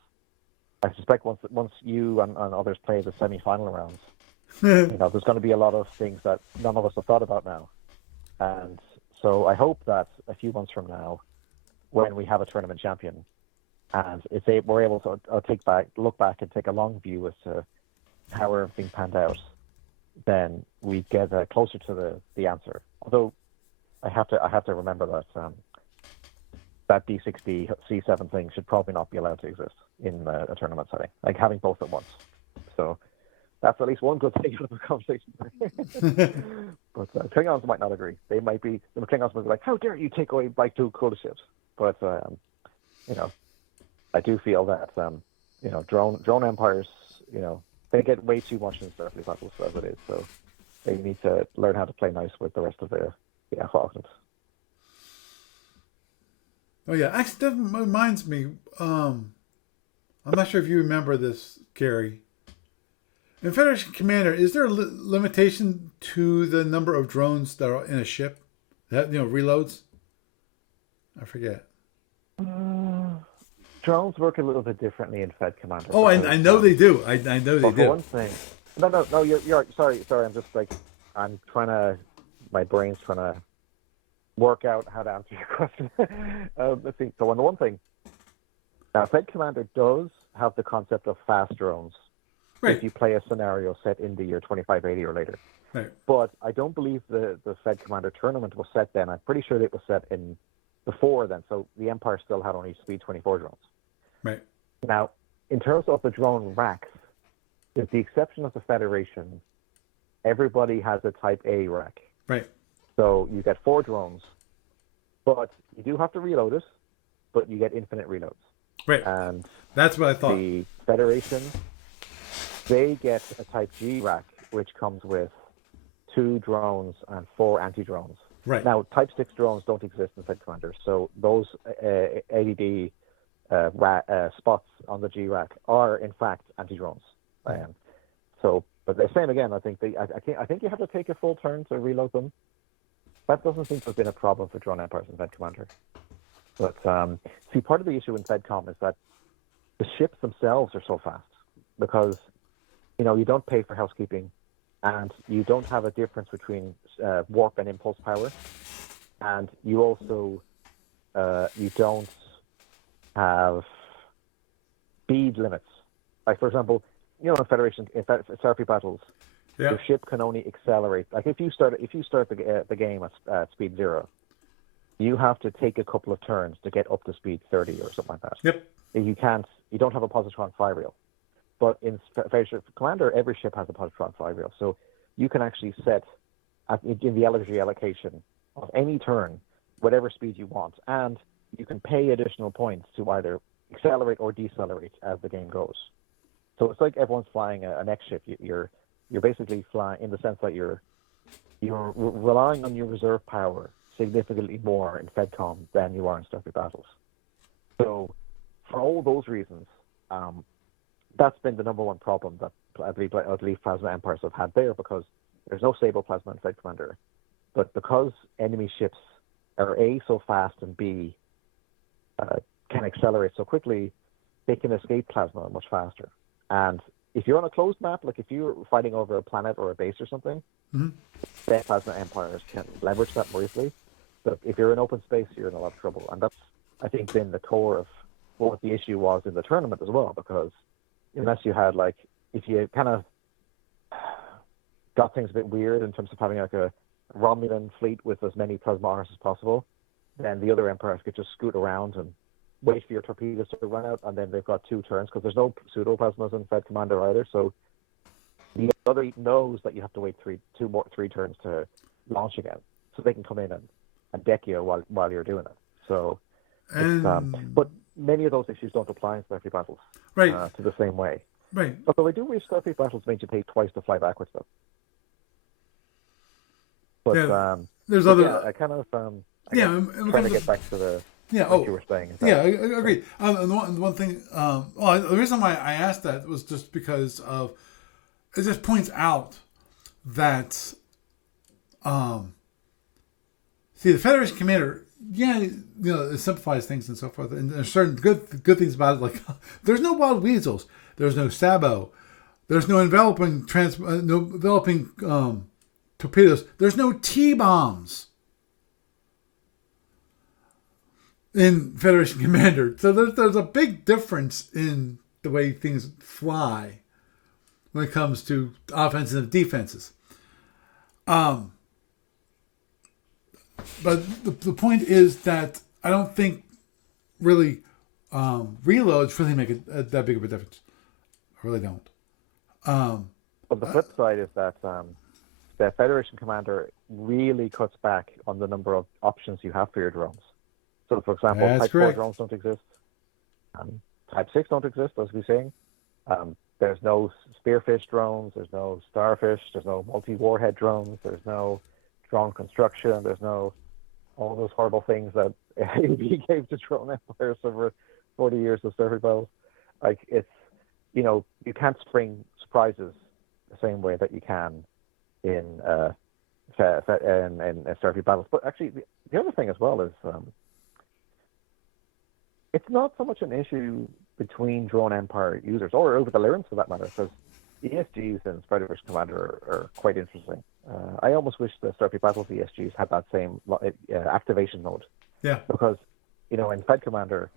I suspect once you and others play the semi-final rounds, you know, there's going to be a lot of things that none of us have thought about now. And so I hope that a few months from now, when we have a tournament champion, and we're able to look back and take a long view as to how everything panned out, then we get closer to the answer. Although I have to remember that that D6D C7 thing should probably not be allowed to exist in a tournament setting, like having both at once. So that's at least one good thing out of the conversation. But Klingons might not agree. The Klingons might be like, "How dare you take away like two coolest ships?" But you know, I do feel that you know, drone empires, you know, they get way too much in Starfleet battles as it is. So they need to learn how to play nice with the rest of the Falcons. Oh yeah, actually, that reminds me. I'm not sure if you remember this, Gary. In Federation Commander, is there a limitation to the number of drones that are in a ship? That, you know, reloads? I forget. Drones work a little bit differently in Fed Commander. Oh, I know they do. I know they do. For one thing, No. You're sorry. I'm just like my brain's trying to work out how to answer your question. Let's see. So on the one thing, now Fed Commander does have the concept of fast drones Right. if you play a scenario set in the year 2580 or later. Right. But I don't believe the Fed Commander tournament was set then. I'm pretty sure it was set in before then. So the Empire still had only Speed 24 drones. Right. Now, in terms of the drone racks, with the exception of the Federation, everybody has a Type A rack. Right. So you get 4 drones, but you do have to reload it, but you get infinite reloads. Right. And that's what I thought. The Federation, they get a Type G rack, which comes with 2 drones and 4 anti-drones. Right. Now, Type 6 drones don't exist in Fed Commander, so those ADD spots on the G rack are, in fact, anti-drones. But the same again, I think you have to take a full turn to reload them. That doesn't seem to have been a problem for drone empires in Fed Commander. But see, part of the issue in FedCom is that the ships themselves are so fast because you don't pay for housekeeping, and you don't have a difference between warp and impulse power, and you also you don't have speed limits. Like for example, in Federation Starfleet battles, your ship can only accelerate. Like if you start the game at speed 0, you have to take a couple of turns to get up to speed 30 or something like that. Yep. You don't have a positron flywheel. But in Federation Commander, every ship has a positron flywheel. So you can actually set, in the energy allocation of any turn, whatever speed you want. And you can pay additional points to either accelerate or decelerate as the game goes. So it's like everyone's flying an X ship. You're basically flying in the sense that you're relying on your reserve power significantly more in FedCom than you are in Starfleet battles. So for all those reasons, that's been the number one problem that I believe Plasma Empires have had there, because there's no stable plasma in Fed Commander. But because enemy ships are A, so fast, and B, can accelerate so quickly, they can escape plasma much faster. And if you're on a closed map, like if you're fighting over a planet or a base or something, then Plasma Empires can leverage that more easily. But if you're in open space, you're in a lot of trouble. And that's, I think, been the core of what the issue was in the tournament as well, because unless you had, like, if you kind of got things a bit weird in terms of having like a Romulan fleet with as many plasma arms as possible, then the other empires could just scoot around and wait for your torpedoes to run out, and then they've got 2 turns, because there's no pseudo-plasmas in Fed Commander either, so the other knows that you have to wait 3 turns to launch again, so they can come in and deck you while you're doing it. So, but many of those issues don't apply in Starfleet battles, right, to the same way. Right. Although I do wish Starfleet battles made you pay twice to fly backwards, though. But there's other. Yeah, I kind of trying to get back to the. What you were saying. Yeah, I agree. The one thing, the reason why I asked that was just because of it just points out that, see, the Federation Commander, it simplifies things and so forth, and there's certain good things about it, like there's no wild weasels, there's no sabo, there's no enveloping torpedoes, there's no T-bombs in Federation Commander. So there's a big difference in the way things fly when it comes to offenses and defenses. But the point is that I don't think really reloads really make that big of a difference. I really don't. But the flip side is that the Federation Commander really cuts back on the number of options you have for your drones. So, for example, Type 4 drones don't exist. Type 6 don't exist, as we were saying. There's no Spearfish drones. There's no Starfish. There's no multi-warhead drones. There's no drone construction. There's no all those horrible things that AB gave to drone empires over 40 years of Starfleet battles. Like, it's, you can't spring surprises the same way that you can in Starfleet battles. But actually, the other thing as well is it's not so much an issue between drone empire users, or over the Lyrans for that matter, because ESGs in Predator's Commander are quite interesting. I almost wish the Starfleet Battles ESGs had that same activation mode. Yeah. Because, in Fed Commander,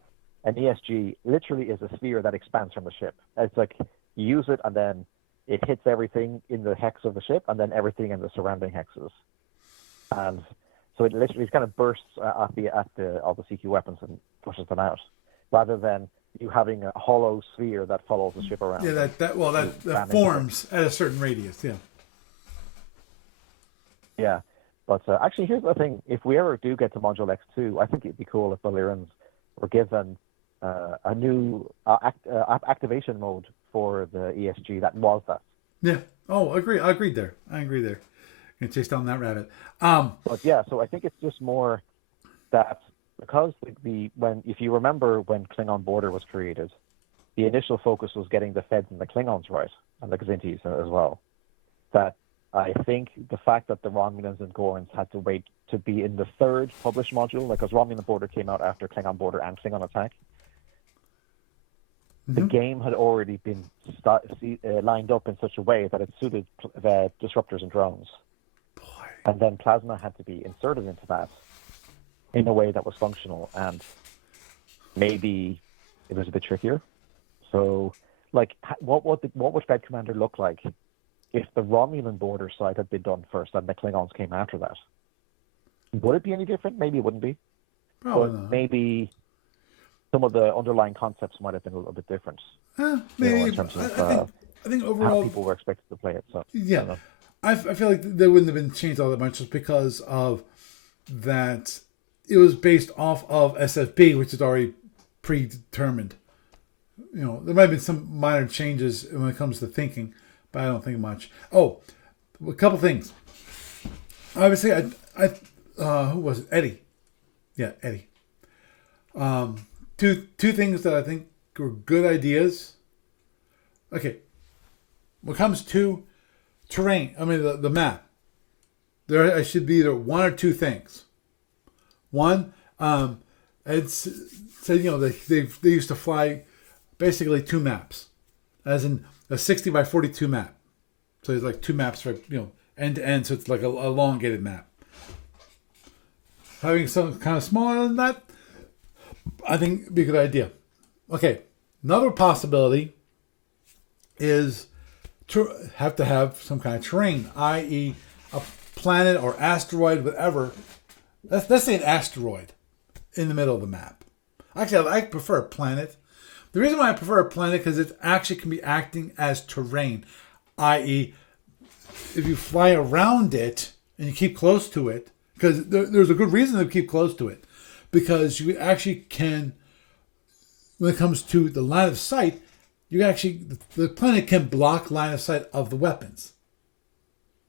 an ESG literally is a sphere that expands from the ship. It's like you use it and then it hits everything in the hex of the ship and then everything in the surrounding hexes. And so it literally kind of bursts at all the CQ weapons and pushes them out, rather than you having a hollow sphere that follows the ship around. Yeah, that forms at a certain radius. Yeah. Yeah, but actually, here's the thing: if we ever do get to Module X2, I think it'd be cool if the Lyrans were given a new activation mode for the ESG that was that. Yeah. Oh, I agree there. Gonna chase down that rabbit. But yeah, so I think it's just more that because if you remember when Klingon Border was created, the initial focus was getting the Feds and the Klingons right, and the Xintis as well. That I think the fact that the Romulans and Gorans had to wait to be in the third published module, because Romulan Border came out after Klingon Border and Klingon Attack, the game had already been lined up in such a way that it suited the disruptors and drones. And then plasma had to be inserted into that in a way that was functional, and maybe it was a bit trickier. So, like, what would Fed Commander look like if the Romulan Border side had been done first and the Klingons came after that? Would it be any different? Maybe it wouldn't be. Probably But not. maybe some of the underlying concepts might have been a little bit different. Maybe. In terms of I think overall, how people were expected to play it. So yeah, I feel like they wouldn't have been changed all that much just because of that. It was based off of SFB, which is already predetermined. There might have been some minor changes when it comes to thinking, but I don't think much. Oh, a couple things. Obviously, who was it? Eddie. Yeah, Eddie. Two things that I think were good ideas. Okay. When it comes to terrain, the map, there should be either one or two things. One, it's said they used to fly basically two maps, as in a 60 by 42 map. So there's like two maps for end to end, so it's like a elongated map. Having something kind of smaller than that, I think would be a good idea. Okay, another possibility is to have some kind of terrain, i.e. a planet or asteroid, whatever. Let's say an asteroid in the middle of the map. Actually, I prefer a planet. The reason why I prefer a planet because it actually can be acting as terrain, i.e. if you fly around it and you keep close to it, because there's a good reason to keep close to it, because you actually can, when it comes to the line of sight, the planet can block line of sight of the weapons.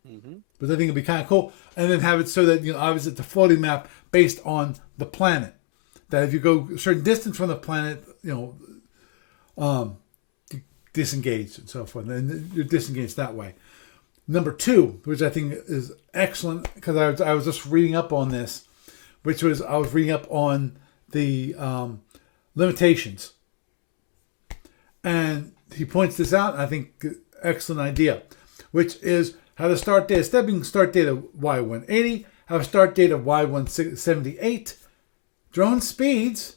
Mm-hmm. But I think it'd be kind of cool, and then have it so that obviously it's a floating map based on the planet. That if you go a certain distance from the planet, you disengage and so forth, and you're disengaged that way. Number two, which I think is excellent, because I was just reading up on this, I was reading up on the limitations, and he points this out, and I think excellent idea, which is have a start date, instead of being start date of Y180, have a start date of Y178. Drone speeds,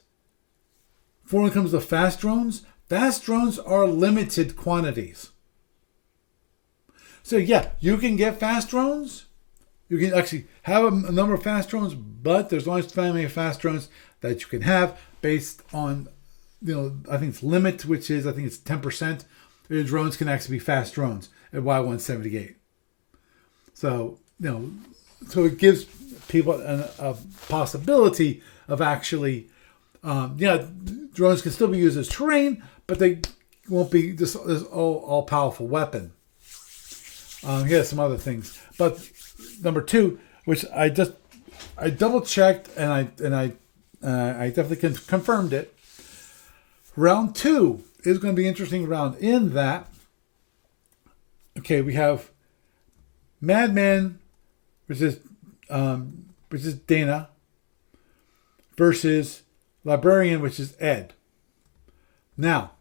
for when it comes to fast drones are limited quantities. So yeah, you can get fast drones. You can actually have a number of fast drones, but there's only so many fast drones that you can have based on, I think it's limit, which is, I think it's 10%. Your drones can actually be fast drones at Y178. So, so it gives people a possibility of actually, drones can still be used as terrain, but they won't be this all-powerful weapon. Here's some other things. But number two, which I double checked and I definitely confirmed it. Round two is going to be an interesting round in that. Okay, we have Madman, which is Dana, versus Librarian, which is Ed. Now,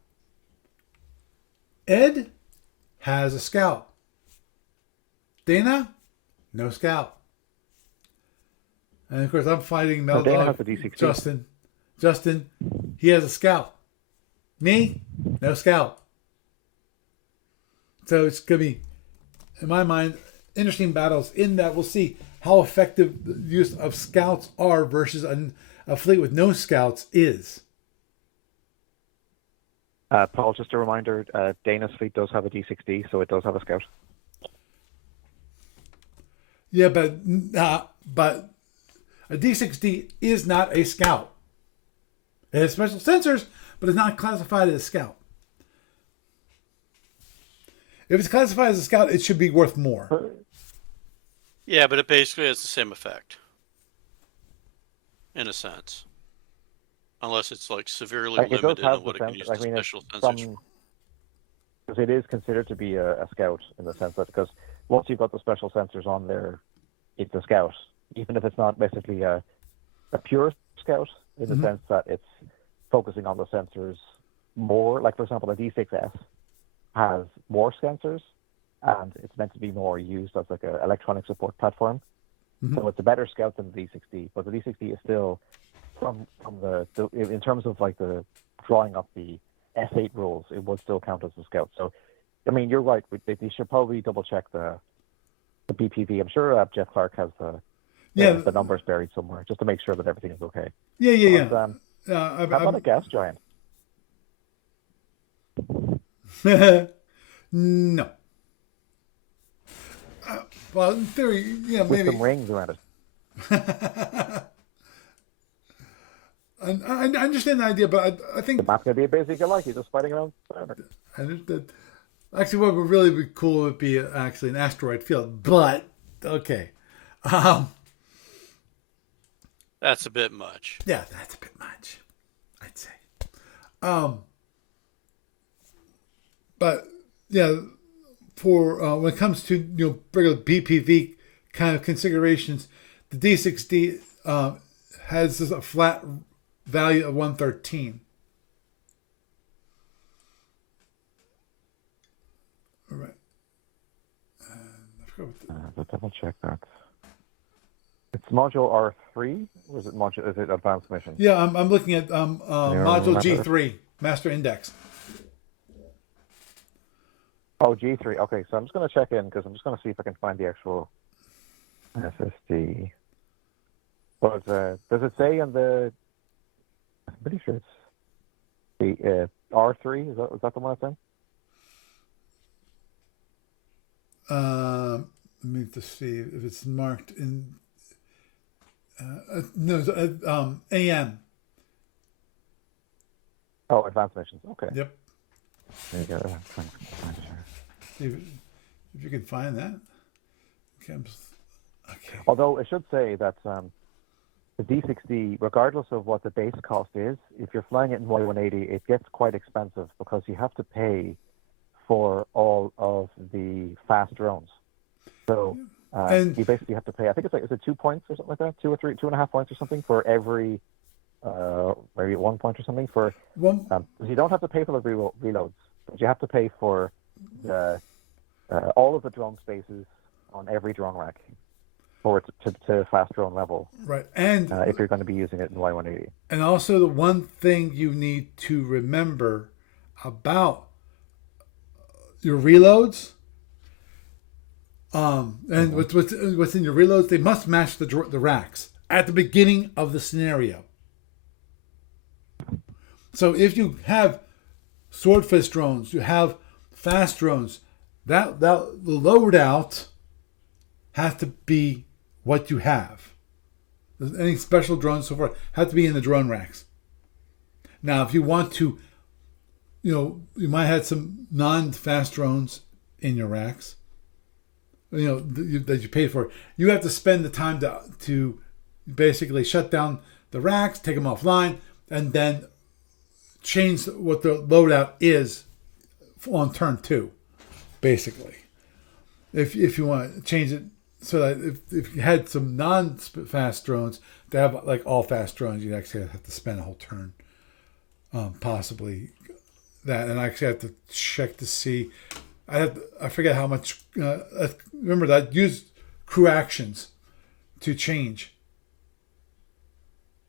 Ed has a scout. Dana, no scout. And of course, I'm fighting Mel Dana Dog. has the D60. Justin, he has a scout. Me, no scout. So it's going to be, in my mind, interesting battles in that we'll see how effective the use of scouts are versus a fleet with no scouts is. Paul, just a reminder, Dana's fleet does have a D60, so it does have a scout. Yeah, but a D60 is not a scout. It has special sensors, but it's not classified as a scout. If it's classified as a scout, it should be worth more. Yeah, but it basically has the same effect, in a sense. Unless it's like severely limited in what it can use the special sensors. Because it is considered to be a scout in the sense that because once you've got the special sensors on there, it's a scout. Even if it's not basically a pure scout in the sense that it's focusing on the sensors more. Like, for example, the D6S has more sensors and it's meant to be more used as like an electronic support platform. So it's a better scout than the D60, but the D60 is still from the in terms of like the drawing up the S8 rules, it would still count as a scout. So, I mean, you're right. They should probably double check the BPV. I'm sure Jeff Clark has the numbers buried somewhere just to make sure that everything is okay. Yeah. How about a gas giant? No. Well, in theory, yeah, with maybe some rings around it. I understand the idea, but I think the map's gonna be a basic like you're just fighting around. I understand. Actually, what would really be cool would be actually an asteroid field, but okay. That's a bit much. Yeah, that's a bit much, I'd say. But yeah, for when it comes to regular BPV kind of configurations, the D6D has a flat value of 113. All right. I forgot what Let's double check that. It's module R3, or is it advanced mission? Yeah, I'm looking at module G3, Master Index. Oh, G3. Okay, so I'm just going to check in because I'm just going to see if I can find the actual SSD. But does it say on the? I'm pretty sure it's the R3. Is that the one it's in? Let me just see if it's marked in. No, AM. Oh, advanced missions. Okay. Yep. There you go. If you can find that. Okay. Although I should say that the D6D, regardless of what the base cost is, if you're flying it in Y180, it gets quite expensive because you have to pay for all of the fast drones. So you basically have to pay, I think is it 2 points or something like that? 2 or 3, 2.5 points or something for every, maybe 1 point or something for, you don't have to pay for the reloads, but you have to pay for the all of the drone spaces on every drone rack for it to fast drone level. Right. And if you're going to be using it in Y180. And also the one thing you need to remember about your reloads, and what's in your reloads, they must match the racks at the beginning of the scenario. So if you have swordfish drones, you have fast drones, that the loadout has to be what you have. Any special drones so far have to be in the drone racks. Now, if you want to, you might have some non-fast drones in your racks, that you paid for. You have to spend the time to basically shut down the racks, take them offline, and then change what the loadout is on turn 2, basically. If you want to change it so that if you had some non-fast drones, to have like all fast drones, you'd actually have to spend a whole turn, possibly that. And I actually have to check to see I forget how much. Remember that used crew actions to change.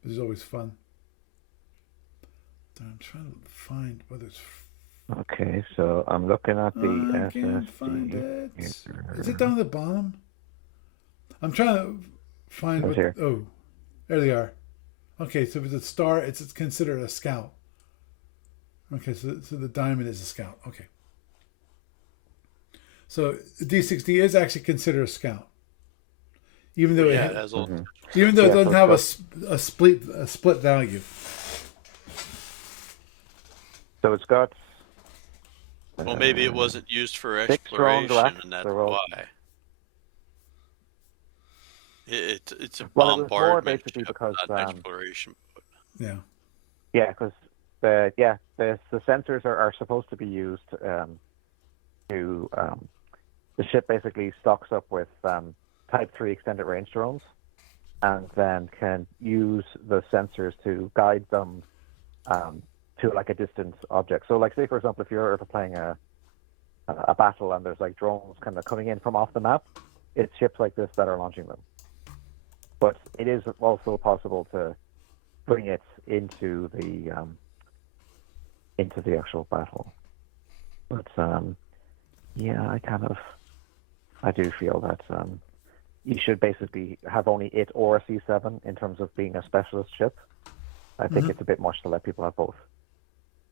This is always fun. I'm trying to find whether it's. Okay, so I'm looking at the I SSD. can't find it. Here. Is it down at the bottom? I'm trying to find It's what. here. Oh, there they are. Okay, so if it's a star, it's considered a scout. Okay, so the diamond is a scout. Okay. So D6D is actually considered a scout, even though it has a even though it doesn't have a split value. So it's got. Well, maybe it wasn't used for 6 drone exploration, racks. and that's They're all- why. It's a Well, it was more bombardment basically ship, because, not exploration. Yeah. Yeah, because the sensors are supposed to be used to the ship basically stocks up with Type 3 extended range drones, and then can use the sensors to guide them to like a distant object. So, like, say for example, if you're ever playing a battle and there's like drones kind of coming in from off the map, it's ships like this that are launching them. But it is also possible to bring it into the actual battle. But yeah, I do feel that you should basically have only it or a C7 in terms of being a specialist ship. I think it's a bit much to let people have both.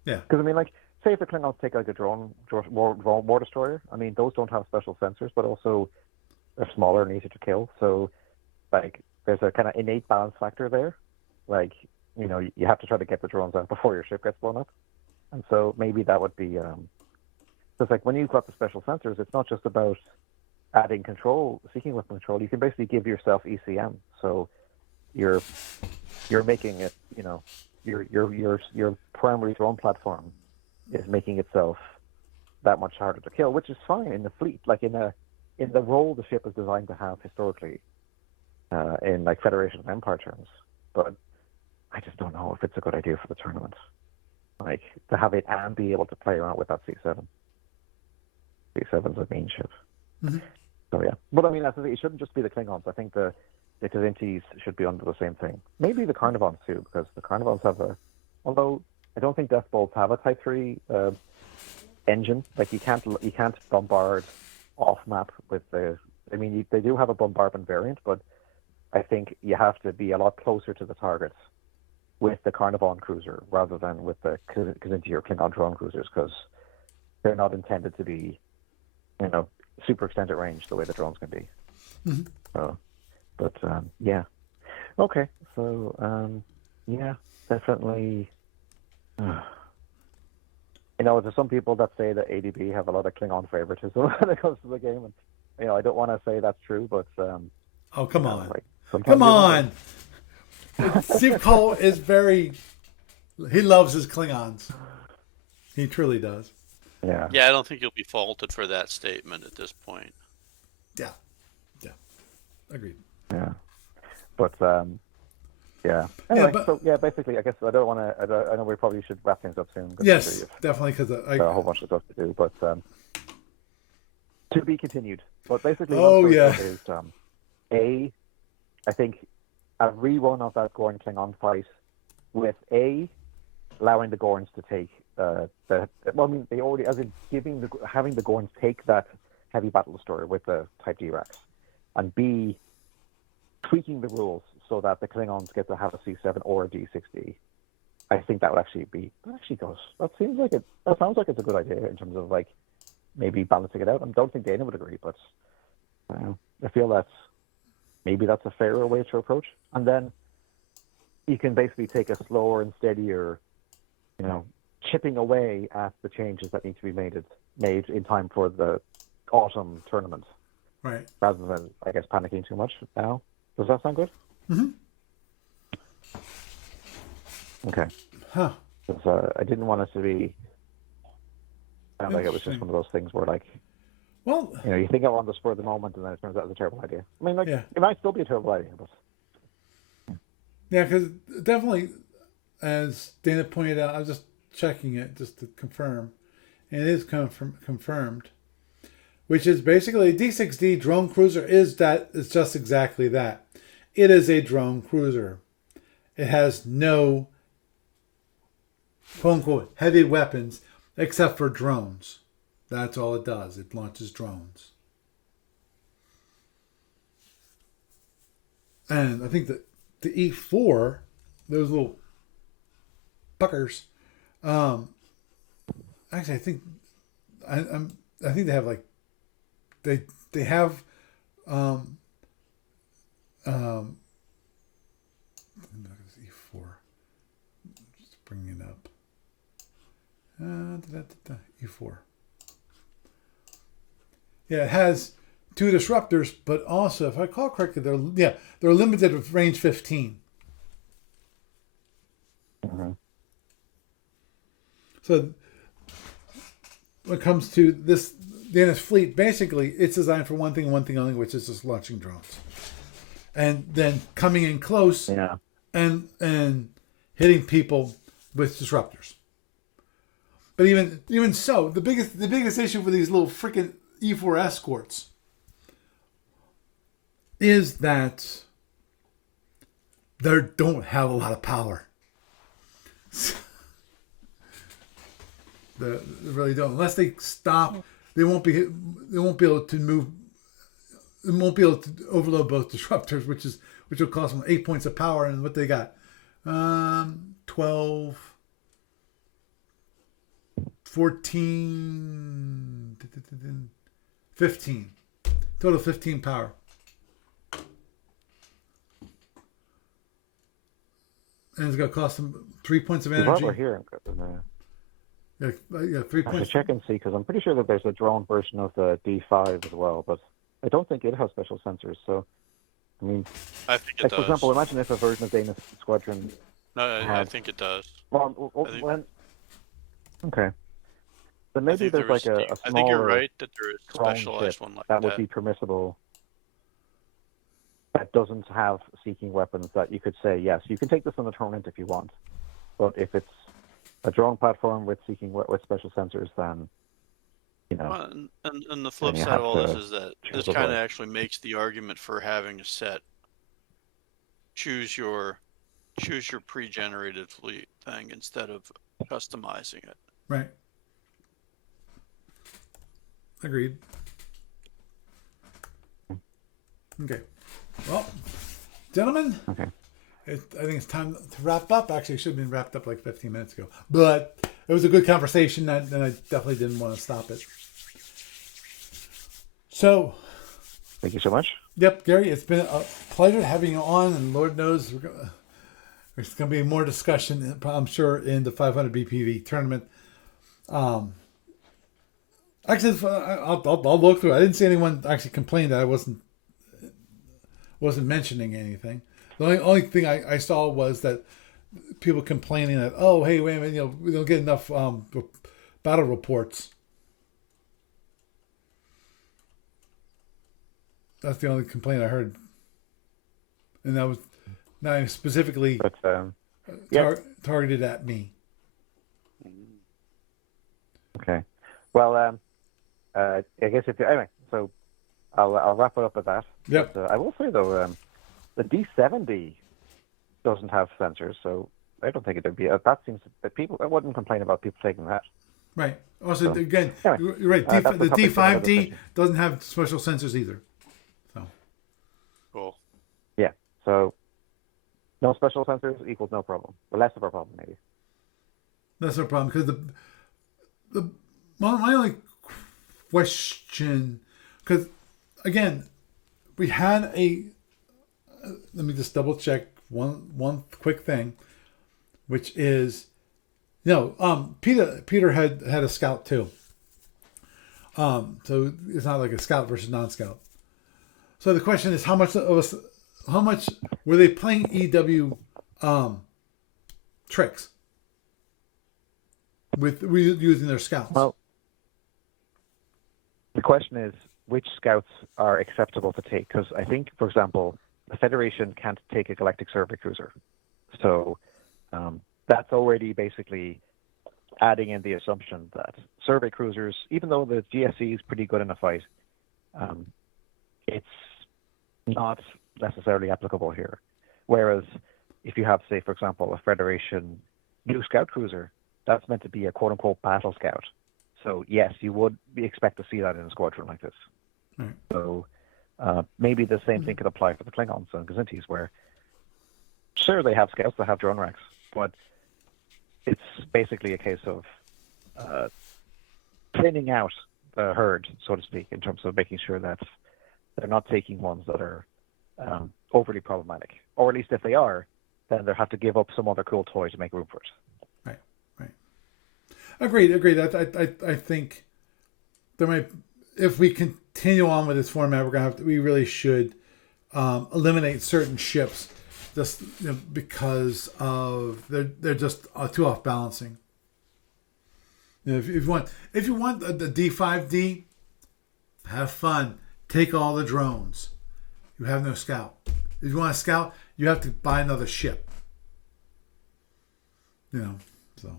Yeah. Because I mean, like, say if the Klingons take like a drone war destroyer, I mean, those don't have special sensors, but also they're smaller and easier to kill. So, like, there's a kind of innate balance factor there. Like, you know, you have to try to get the drones out before your ship gets blown up. And so maybe that would be, because like when you've got the special sensors, it's not just about adding control, seeking weapon control. You can basically give yourself ECM. So you're making it, you know, your primary drone platform is making itself that much harder to kill, which is fine in the fleet. Like in the role the ship is designed to have historically, in like Federation of Empire terms. But I just don't know if it's a good idea for the tournament. Like, to have it and be able to play around with that C7. C7's a mean ship. Mm-hmm. So yeah. But I mean, that's the thing. It shouldn't just be the Klingons. I think the Kazintis should be under the same thing. Maybe the Carnivons too, because the Carnivons have although I don't think Death Bolts have a Type 3 engine. Like, you can't bombard off map with I mean, they do have a bombardment variant, but I think you have to be a lot closer to the targets with the Carnivon cruiser rather than with the Kazinti or Klingon drone cruisers, because they're not intended to be, you know, super extended range the way the drones can be. Mm-hmm. So, but yeah, okay. So yeah, definitely. You know, there's some people that say that ADB have a lot of Klingon favoritism when it comes to the game, and you know, I don't want to say that's true, but oh, come on, like, come on. Steve Cole is he loves his Klingons. He truly does. Yeah. Yeah, I don't think you'll be faulted for that statement at this point. Yeah. Agreed. Yeah. But yeah. Anyway, but, so yeah, basically, I guess I don't want to. I know we probably should wrap things up soon. Yes, definitely, because I got a whole bunch of stuff to do. But to be continued. But basically, is I think a rerun of that Gorn Klingon fight with allowing the Gorns to take they already, as in having the Gorns take that heavy battle destroyer with the Type D racks, and B, tweaking the rules so that the Klingons get to have a C7 or a D60. I think that would actually goes. That sounds like it's a good idea in terms of like maybe balancing it out. I don't think Dana would agree, but I feel maybe that's a fairer way to approach. And then you can basically take a slower and steadier, you know, chipping away at the changes that need to be made in time for the autumn tournament. Right. Rather than, I guess, panicking too much now. Does that sound good? Mm-hmm. Okay. Huh. Because I didn't want it to be sound like it was just one of those things where, like, well, you know, you think I'm on the spur of the moment, and then it turns out it's a terrible idea. I mean, like, it might still be a terrible idea, but yeah, because definitely, as Dana pointed out, I was just checking it just to confirm, and it is confirmed which is basically a D6D drone cruiser. It's just exactly that. It is a drone cruiser. It has no quote unquote heavy weapons except for drones. That's all it does. It launches drones. And I think that the E4, those little puckers, actually I think they have like they have E4. Just bringing it up. E4. Yeah, it has 2 disruptors, but also, if I recall correctly, they're limited with range 15. Mm-hmm. So when it comes to this Danish fleet, basically it's designed for one thing only, which is just launching drones, and then coming in close, and hitting people with disruptors. But even so, the biggest issue for these little freaking E4 escorts is that they don't have a lot of power. They really don't. Unless they stop, they won't be able to move. They won't be able to overload both disruptors, which will cost them 8 points of power. And what they got, 12, 14, 15, total 15 power. And it's going to cost them 3 points of energy. While we're here, Yeah, 3 I points. should check and see, because I'm pretty sure that there's a drone version of the D5 as well, but I don't think it has special sensors. So, I mean, I think it like does. for example, imagine if a version of Danish Squadron. No, I think it does. Okay. Then maybe there's like a smaller. I think you're right that there is a drone specialized ship one like that would be permissible. That doesn't have seeking weapons. That you could say, yes, you can take this on the tournament if you want, but if it's a drone platform with with special sensors, then Well, and the flip then you side have of all to this is that this choose a kind of way. actually makes the argument for having a set. Choose your pre-generated fleet thing instead of customizing it. Right. Agreed. Okay. Well, gentlemen, Okay. I think it's time to wrap up. Actually, it should have been wrapped up like 15 minutes ago. But it was a good conversation, and I definitely didn't want to stop it. So, Thank you so much. yep, Gary, it's been a pleasure having you on, and Lord knows there's going to be more discussion, I'm sure, in the 500 BPV tournament. Actually, I'll look through it. I didn't see anyone actually complain that I wasn't mentioning anything. The only thing I saw was that people complaining that, oh, hey, wait a minute, we don't get enough battle reports. That's the only complaint I heard, and that was not specifically targeted at me. Okay. Well, I guess anyway, so I'll wrap it up at that. Yep. But, I will say though, the D70 doesn't have sensors, so I don't think it'd be. That seems that people. I wouldn't complain about people taking that. Right. Also, So, again, anyway, you're right. that's The the topic for another D5D session. doesn't have special sensors either. So. Cool. Yeah. So no special sensors equals no problem. But less of a problem, maybe. That's no problem, because my only question, because again, we had let me just double check one quick thing, which is, Peter had a scout too. So it's not like a scout versus non-scout. So the question is, how much were they playing EW tricks with using their scouts? Well, the question is which scouts are acceptable to take, because I think, for example, the Federation can't take a Galactic Survey Cruiser. So that's already basically adding in the assumption that survey cruisers, even though the GSE is pretty good in a fight, it's not necessarily applicable here. Whereas if you have, say, for example, a Federation new scout cruiser, that's meant to be a quote-unquote battle scout. So yes, you would expect to see that in a squadron like this. Right. So maybe the same thing could apply for the Klingons and Gazintis, where sure, they have scouts that have drone racks, but it's basically a case of thinning out the herd, so to speak, in terms of making sure that they're not taking ones that are overly problematic. Or at least if they are, then they'll have to give up some other cool toy to make room for it. Right. Agreed. I think there might, if we continue on with this format, we really should eliminate certain ships just because of they're just too off balancing. If you want the D5D, have fun. Take all the drones. You have no scout. If you want a scout, you have to buy another ship. So.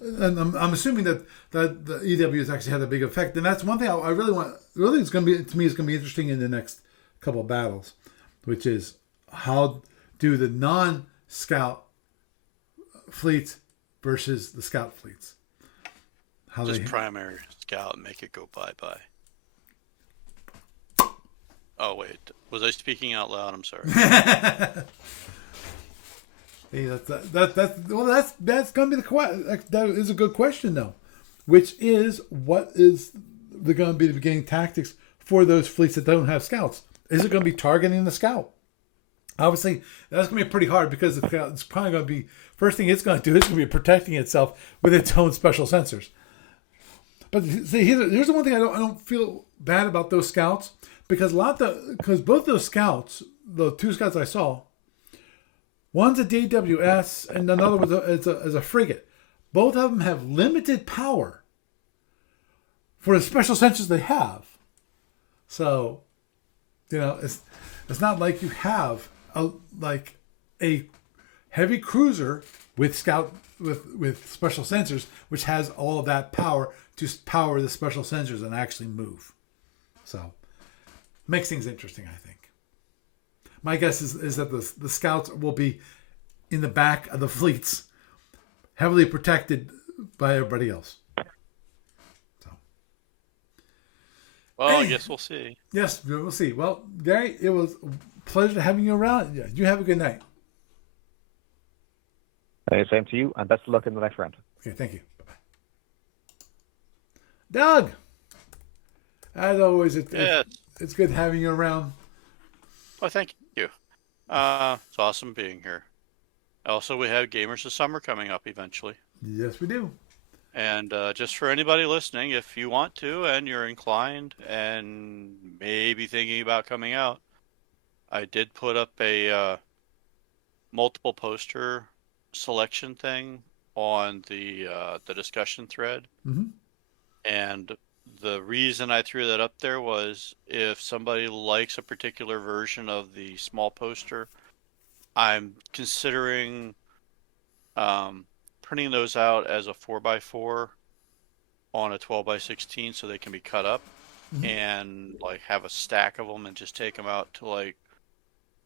And I'm assuming that the EW has actually had a big effect, and that's one thing I really want. Really, it's going to be interesting in the next couple of battles, which is how do the non-scout fleets versus the scout fleets. Primary scout and make it go bye-bye. Oh, wait. Was I speaking out loud? I'm sorry. Hey, that's going to be the question. That is a good question, though. Which is, what is going to be the beginning tactics for those fleets that don't have scouts? Is it going to be targeting the scout? Obviously, that's going to be pretty hard because it's probably going to be, first thing it's going to do is going to be protecting itself with its own special sensors. But see, here's the one thing I don't feel bad about those scouts, because both those scouts, the two scouts I saw, one's a DWS and another was a frigate. Both of them have limited power for the special sensors they have. So, it's not like you have a heavy cruiser with special sensors, which has all of that power to power the special sensors and actually move. So, makes things interesting, I think. My guess is that the scouts will be in the back of the fleets, heavily protected by everybody else. So, well, I guess we'll see. Yes, we'll see. Well, Gary, it was a pleasure having you around. Yeah, you have a good night. Same to you, and best of luck in the next round. Okay, thank you. Bye-bye. Doug, as always, it's good having you around. Well, thank you. It's awesome being here. Also, we have Gamers of Summer coming up eventually. Yes, we do. And just for anybody listening, if you want to and you're inclined and maybe thinking about coming out, I did put up a multiple poster selection thing on the discussion thread. Mm-hmm. And the reason I threw that up there was if somebody likes a particular version of the small poster, I'm considering printing those out as a 4x4 on a 12x16 so they can be cut up, mm-hmm. and have a stack of them and just take them out to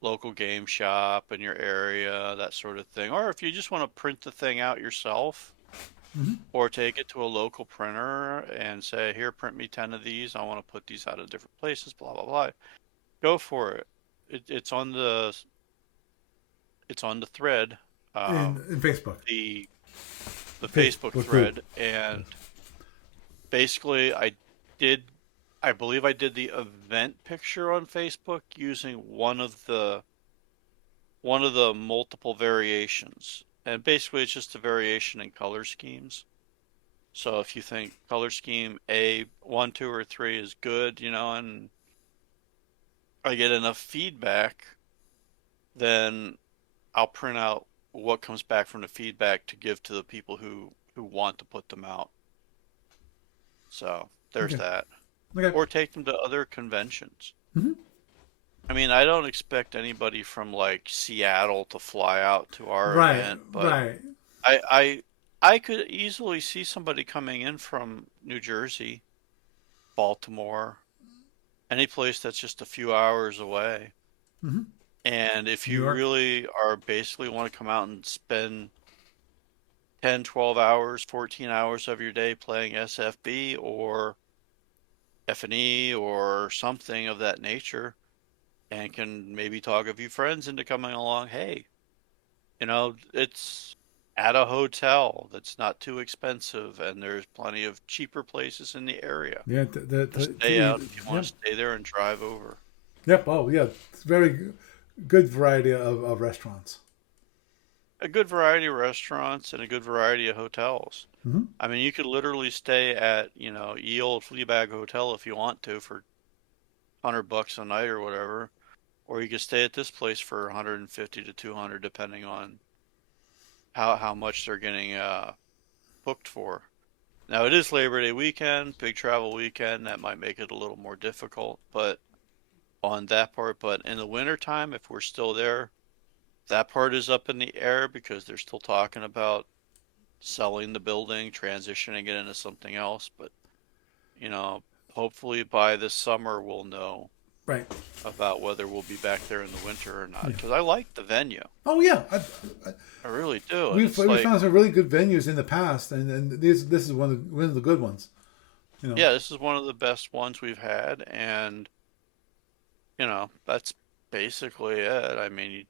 local game shop in your area, that sort of thing. Or if you just want to print the thing out yourself, mm-hmm. or take it to a local printer and say, here, print me 10 of these. I want to put these out of different places, blah, blah, blah. Go for it. It's on the thread. In Facebook. The Facebook thread. And basically I believe I did the event picture on Facebook using one of the multiple variations. And basically it's just a variation in color schemes. So if you think color scheme A, 1, 2, or 3 is good, and I get enough feedback, then I'll print out what comes back from the feedback to give to the people who want to put them out. So there's that. Okay. Or take them to other conventions. Mm-hmm. I mean, I don't expect anybody from Seattle to fly out to our event, but right. I I could easily see somebody coming in from New Jersey, Baltimore, any place that's just a few hours away. Mm-hmm. And if New you York. really are basically want to come out and spend 10, 12 hours, 14 hours of your day playing SFB or F&E or something of that nature, and can maybe talk a few friends into coming along, hey, it's at a hotel that's not too expensive, and there's plenty of cheaper places in the area Yeah, to stay out if you want yep. to stay there and drive over. Yep. Oh, yeah. It's very good variety of restaurants. A good variety of restaurants and a good variety of hotels. Mm-hmm. I mean, you could literally stay at, Ye Old Fleabag Hotel if you want to for $100 a night or whatever, or you could stay at this place for 150 to 200 depending on how much they're getting booked for. Now it is Labor Day weekend, big travel weekend. That might make it a little more difficult, but on that part. But in the wintertime, if we're still there, that part is up in the air because they're still talking about selling the building, transitioning it into something else. But, you know, hopefully by this summer we'll know Right. about whether we'll be back there in the winter or not. Yeah. Because I like the venue. Oh yeah. I really do. And We it's like, found some really good venues in the past, and this is one of the good ones. yeah, this is one of the best ones we've had, and that's basically it. I mean,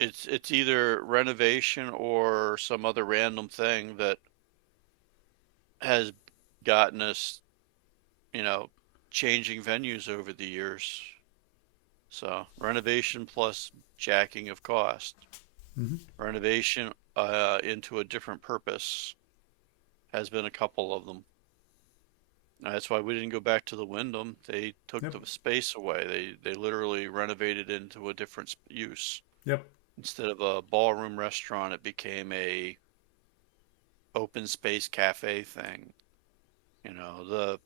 it's either renovation or some other random thing that has gotten us, you know, changing venues over the years. So renovation plus jacking of cost, Mm-hmm. renovation into a different purpose has been a couple of them. That's why we didn't go back to the Wyndham. They took Yep. the space away. They literally renovated into a different use. Yep. Instead of a ballroom restaurant, it became a open space cafe thing. The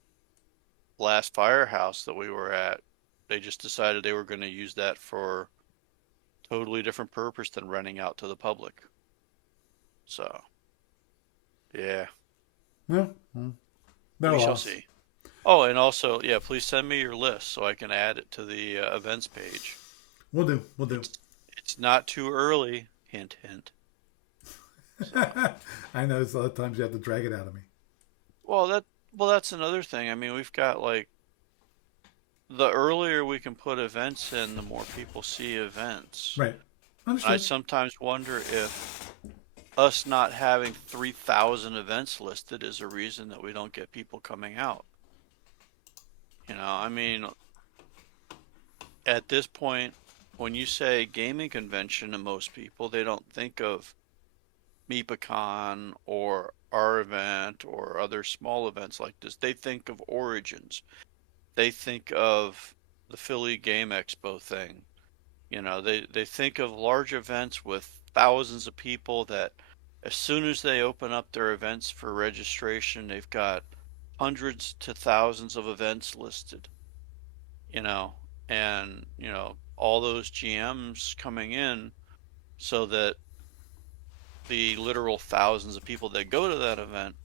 last firehouse that we were at, they just decided they were going to use that for totally different purpose than renting out to the public. So, yeah, Yeah. That we shall loss. see. Oh, and also, yeah, please send me your list so I can add it to the events page. We'll do. We'll do. It's not too early. Hint, hint. So, I know it's a lot of times you have to drag it out of me. that's another thing. I mean, we've got like the earlier we can put events in, the more people see events. Right. I Understood. sometimes wonder if us not having 3,000 events listed is a reason that we don't get people coming out. I mean, at this point, when you say gaming convention to most people, they don't think of MeepaCon or our event or other small events like this. They think of Origins. They think of the Philly Game Expo thing. They think of large events with thousands of people that as soon as they open up their events for registration, they've got hundreds to thousands of events listed, you know, and, all those GMs coming in so that the literal thousands of people that go to that event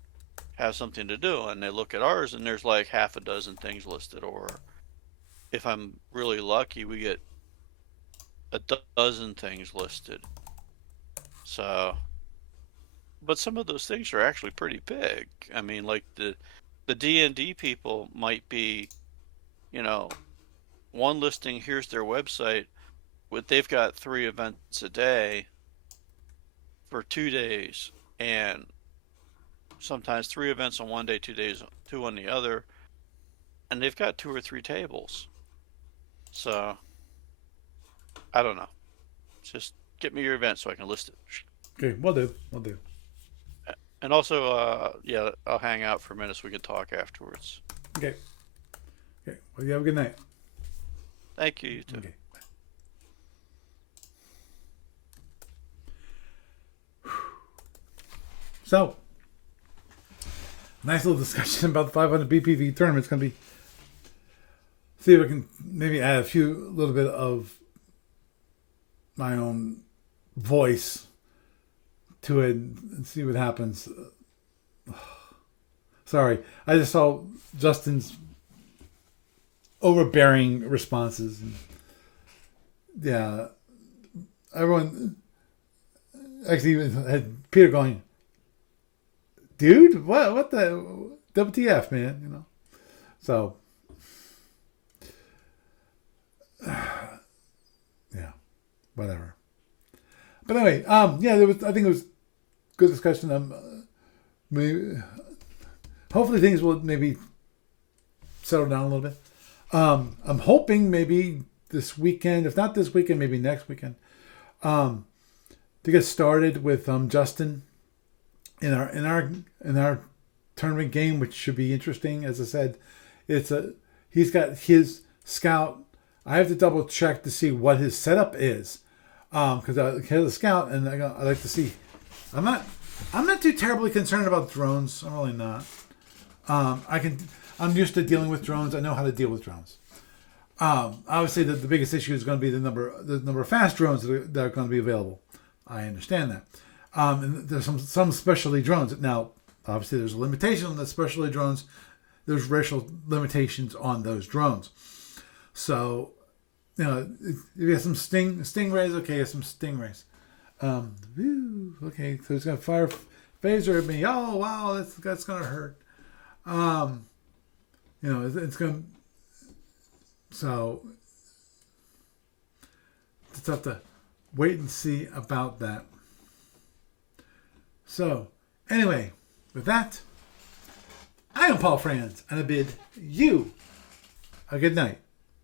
have something to do. And they look at ours and there's like half a dozen things listed, or if I'm really lucky, we get a dozen things listed. So, but some of those things are actually pretty big. I mean, like the D&D people might be, you know, one listing, here's their website, they've got 3 events a day for 2 days, and sometimes 3 events on one day, 2 on the other, and they've got 2 or 3 tables. So, I don't know. Just get me your event so I can list it. Okay, we'll do. We'll do. And also, yeah, I'll hang out for a minute so we can talk afterwards. Okay. Okay. Well, you have a good night. Thank you, you too. Okay. So, nice little discussion about the 500 BPV tournament. It's going to be, see if I can maybe add a little bit of my own voice to it and see what happens. Sorry, I just saw Justin's overbearing responses. Yeah, everyone actually even had Peter going, dude, what the WTF, man, you know? So, yeah, whatever. But anyway, yeah, I think it was good discussion. Maybe, hopefully things will maybe settle down a little bit. I'm hoping maybe this weekend, if not this weekend, maybe next weekend, to get started with Justin in our tournament game, which should be interesting. As I said, he's got his scout. I have to double check to see what his setup is, because I have a scout, and I like to see. I'm not too terribly concerned about drones. I'm really not. I'm used to dealing with drones. I know how to deal with drones. Obviously, the biggest issue is going to be the number of fast drones that are going to be available. I understand that. And there's some specialty drones. Now, obviously, there's a limitation on the specialty drones. There's racial limitations on those drones. So, you know, if you have some stingrays, okay, you have some stingrays. Okay, so he's going to fire phaser at me. Oh, wow, that's going to hurt. You know, it's going to... So, it's have to wait and see about that. So, anyway, with that, I am Paul Franz, and I bid you a good night.